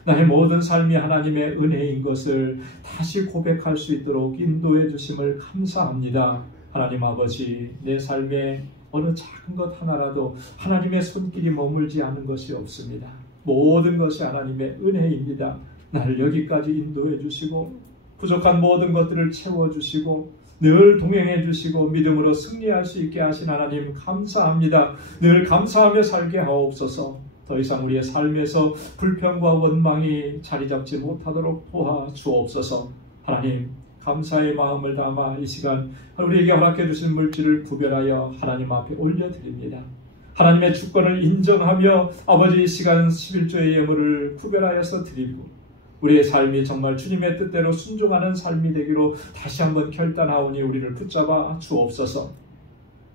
나의 모든 삶이 하나님의 은혜인 것을 다시 고백할 수 있도록 인도해 주심을 감사합니다. 하나님 아버지, 내 삶에 어느 작은 것 하나라도 하나님의 손길이 머물지 않은 것이 없습니다. 모든 것이 하나님의 은혜입니다. 나를 여기까지 인도해 주시고 부족한 모든 것들을 채워주시고 늘 동행해 주시고 믿음으로 승리할 수 있게 하신 하나님 감사합니다. 늘 감사하며 살게 하옵소서. 더 이상 우리의 삶에서 불평과 원망이 자리 잡지 못하도록 도와주옵소서. 하나님 감사의 마음을 담아 이 시간 우리에게 허락해 주신 물질을 구별하여 하나님 앞에 올려드립니다. 하나님의 주권을 인정하며 아버지 이 시간 11조의 예물을 구별하여서 드리고 우리의 삶이 정말 주님의 뜻대로 순종하는 삶이 되기로 다시 한번 결단하오니 우리를 붙잡아 주옵소서.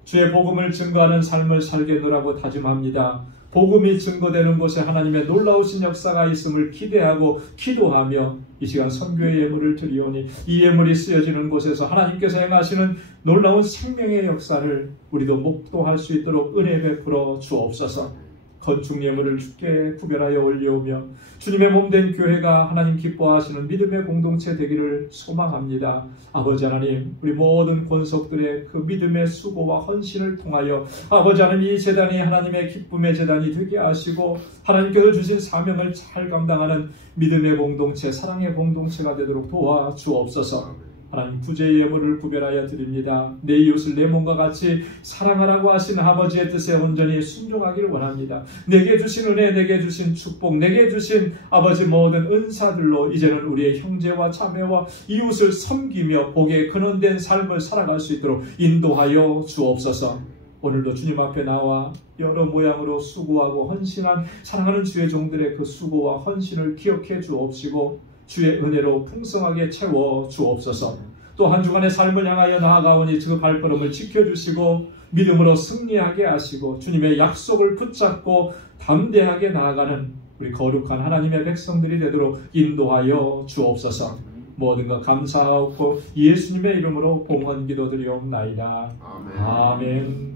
주의 복음을 증거하는 삶을 살겠노라고 다짐합니다. 복음이 증거되는 곳에 하나님의 놀라우신 역사가 있음을 기대하고 기도하며 이 시간 선교의 예물을 드리오니 이 예물이 쓰여지는 곳에서 하나님께서 행하시는 놀라운 생명의 역사를 우리도 목도할 수 있도록 은혜 베풀어 주옵소서. 건축 예물을 주께 구별하여 올려오며 주님의 몸된 교회가 하나님 기뻐하시는 믿음의 공동체 되기를 소망합니다. 아버지 하나님, 우리 모든 권속들의 그 믿음의 수고와 헌신을 통하여 아버지 하나님 이 재단이 하나님의 기쁨의 재단이 되게 하시고 하나님께서 주신 사명을 잘 감당하는 믿음의 공동체, 사랑의 공동체가 되도록 도와주옵소서. 하나님 구제의 예물을 구별하여 드립니다. 내 이웃을 내 몸과 같이 사랑하라고 하신 아버지의 뜻에 온전히 순종하기를 원합니다. 내게 주신 은혜, 내게 주신 축복, 내게 주신 아버지 모든 은사들로 이제는 우리의 형제와 자매와 이웃을 섬기며 복에 근원된 삶을 살아갈 수 있도록 인도하여 주옵소서. 오늘도 주님 앞에 나와 여러 모양으로 수고하고 헌신한 사랑하는 주의 종들의 그 수고와 헌신을 기억해 주옵시고 주의 은혜로 풍성하게 채워 주옵소서. 또 한 주간의 삶을 향하여 나아가오니 그 발걸음을 지켜주시고 믿음으로 승리하게 하시고 주님의 약속을 붙잡고 담대하게 나아가는 우리 거룩한 하나님의 백성들이 되도록 인도하여 주옵소서. 모든 것 감사하고 예수님의 이름으로 봉헌 기도드리옵나이다. 아멘.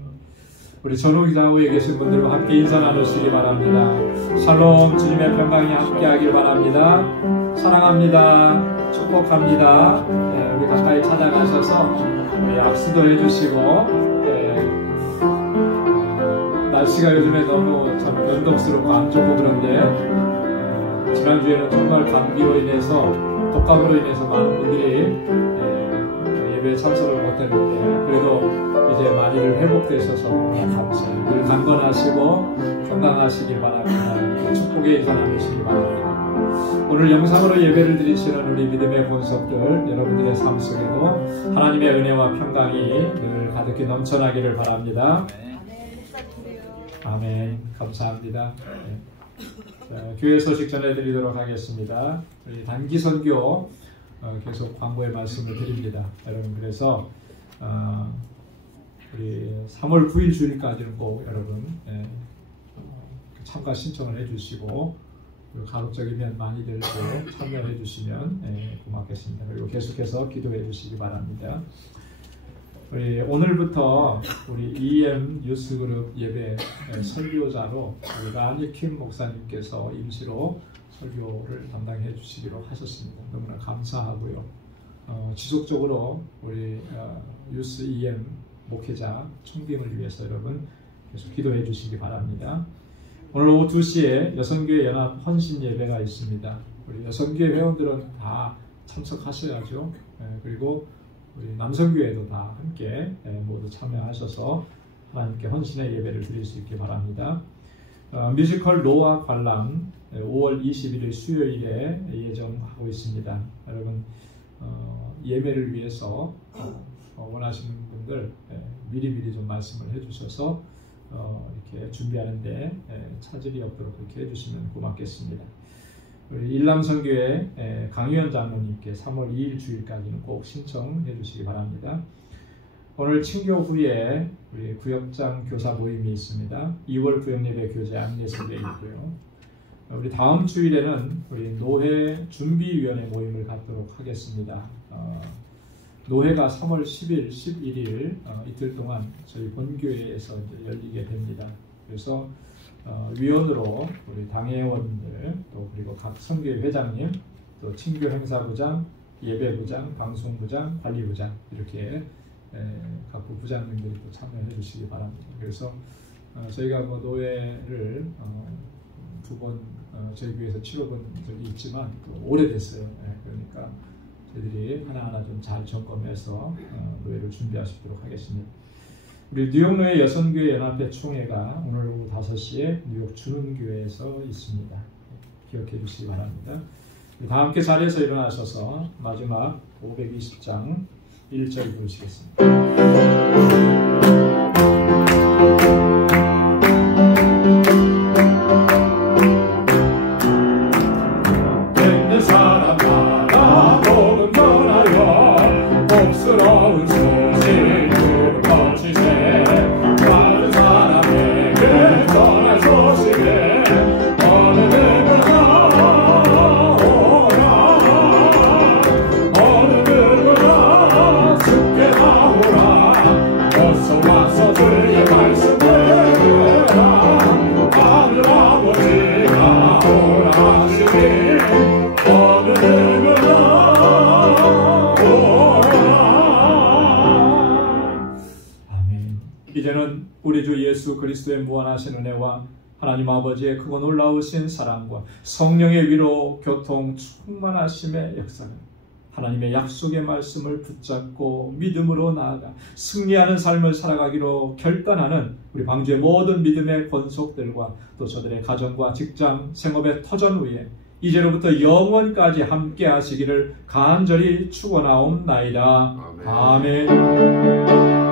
우리 전후 좌우에 계신 분들과 함께 인사 나누시기 바랍니다. 샬롬, 주님의 평강이 함께하길 바랍니다. 사랑합니다. 축복합니다. 우리 가까이 찾아가셔서 악수도 해주시고 날씨가 요즘에 너무 참 변동스럽고 안 좋고 그런데 지난주에는 정말 감기로 인해서 독감으로 인해서 많은 분들이 예배에 참석을 못했는데 그래도 이제 많이들 회복되셔서 감사해요. 늘 강건하시고 건강하시길 바랍니다. 축복의 인사 나누시기 바랍니다. 오늘 영상으로 예배를 드리시는 우리 믿음의 본석들 여러분들의 삶 속에도 하나님의 은혜와 평강이 늘 가득히 넘쳐나기를 바랍니다. 아멘. 감사합니다. 자, 교회 소식 전해드리도록 하겠습니다. 우리 단기 선교 계속 광고의 말씀을 드립니다. 여러분 그래서 우리 3월 9일 주일까지는 꼭 여러분 참가 신청을 해주시고 가급적이면 많이들 참여해 주시면 고맙겠습니다. 그리고 계속해서 기도해 주시기 바랍니다. 우리 오늘부터 우리 EM 뉴스그룹 예배 선교자로 우리 라니 킴 목사님께서 임시로 설교를 담당해 주시기로 하셨습니다. 너무나 감사하고요. 지속적으로 우리 유스 EM 목회자 청빙을 위해서 여러분 계속 기도해 주시기 바랍니다. 오늘 오후 2시에 여성교회 연합 헌신 예배가 있습니다. 우리 여성교회 회원들은 다 참석하셔야죠. 그리고 우리 남성교회도 다 함께 모두 참여하셔서 하나님께 헌신의 예배를 드릴 수 있기 바랍니다. 뮤지컬 노아 관람 5월 21일 수요일에 예정하고 있습니다. 여러분 예배를 위해서 원하시는 분들 미리미리 좀 말씀을 해주셔서 이렇게 준비하는데 차질이 없도록 그렇게 해주시면 고맙겠습니다. 우리 일남성교회 강유현 장로님께 3월 2일 주일까지는 꼭 신청해 주시기 바랍니다. 오늘 친교 후에 우리 구역장 교사 모임이 있습니다. 2월 구역예배 교재 안내서에 있고요. 우리 다음 주일에는 우리 노회 준비위원회 모임을 갖도록 하겠습니다. 노회가 3월 10일, 11일 이틀 동안 저희 본교회에서 이제 열리게 됩니다. 그래서 위원으로 우리 당회원들 또 그리고 각 선교회 회장님 또 친교 행사부장, 예배부장, 방송부장, 관리부장 이렇게 각 부장님들이 또 참여해 주시기 바랍니다. 그래서 저희가 뭐 노회를 두 번 저희 교회에서 치러본 적이 있지만 오래됐어요. 그러니까 저희들이 하나하나 좀 잘 점검해서 노회를 준비하시도록 하겠습니다. 우리 뉴욕노회 여성교회 연합회 총회가 오늘 오후 5시에 뉴욕 준흥교회에서 있습니다. 기억해 주시기 바랍니다. 다 함께 자리에서 일어나셔서 마지막 520장 1절 부르시겠습니다. 있는 사람마다 복음 전하여 복스러운 소식을 퍼지세 다른 사람에게 전할 소식에 어느 누구나 오라 어느 누구나 죽게 나오라 어서 와서 주의 말씀 들으라 하늘 아버지가 오라 하시니 이제는 우리 주 예수 그리스도의 무한하신 은혜와 하나님 아버지의 크고 놀라우신 사랑과 성령의 위로 교통 충만하심의 역사는 하나님의 약속의 말씀을 붙잡고 믿음으로 나아가 승리하는 삶을 살아가기로 결단하는 우리 방주의 모든 믿음의 권속들과 또 저들의 가정과 직장, 생업의 터전 위에 이제로부터 영원까지 함께 하시기를 간절히 축원하옵나이다. 아멘.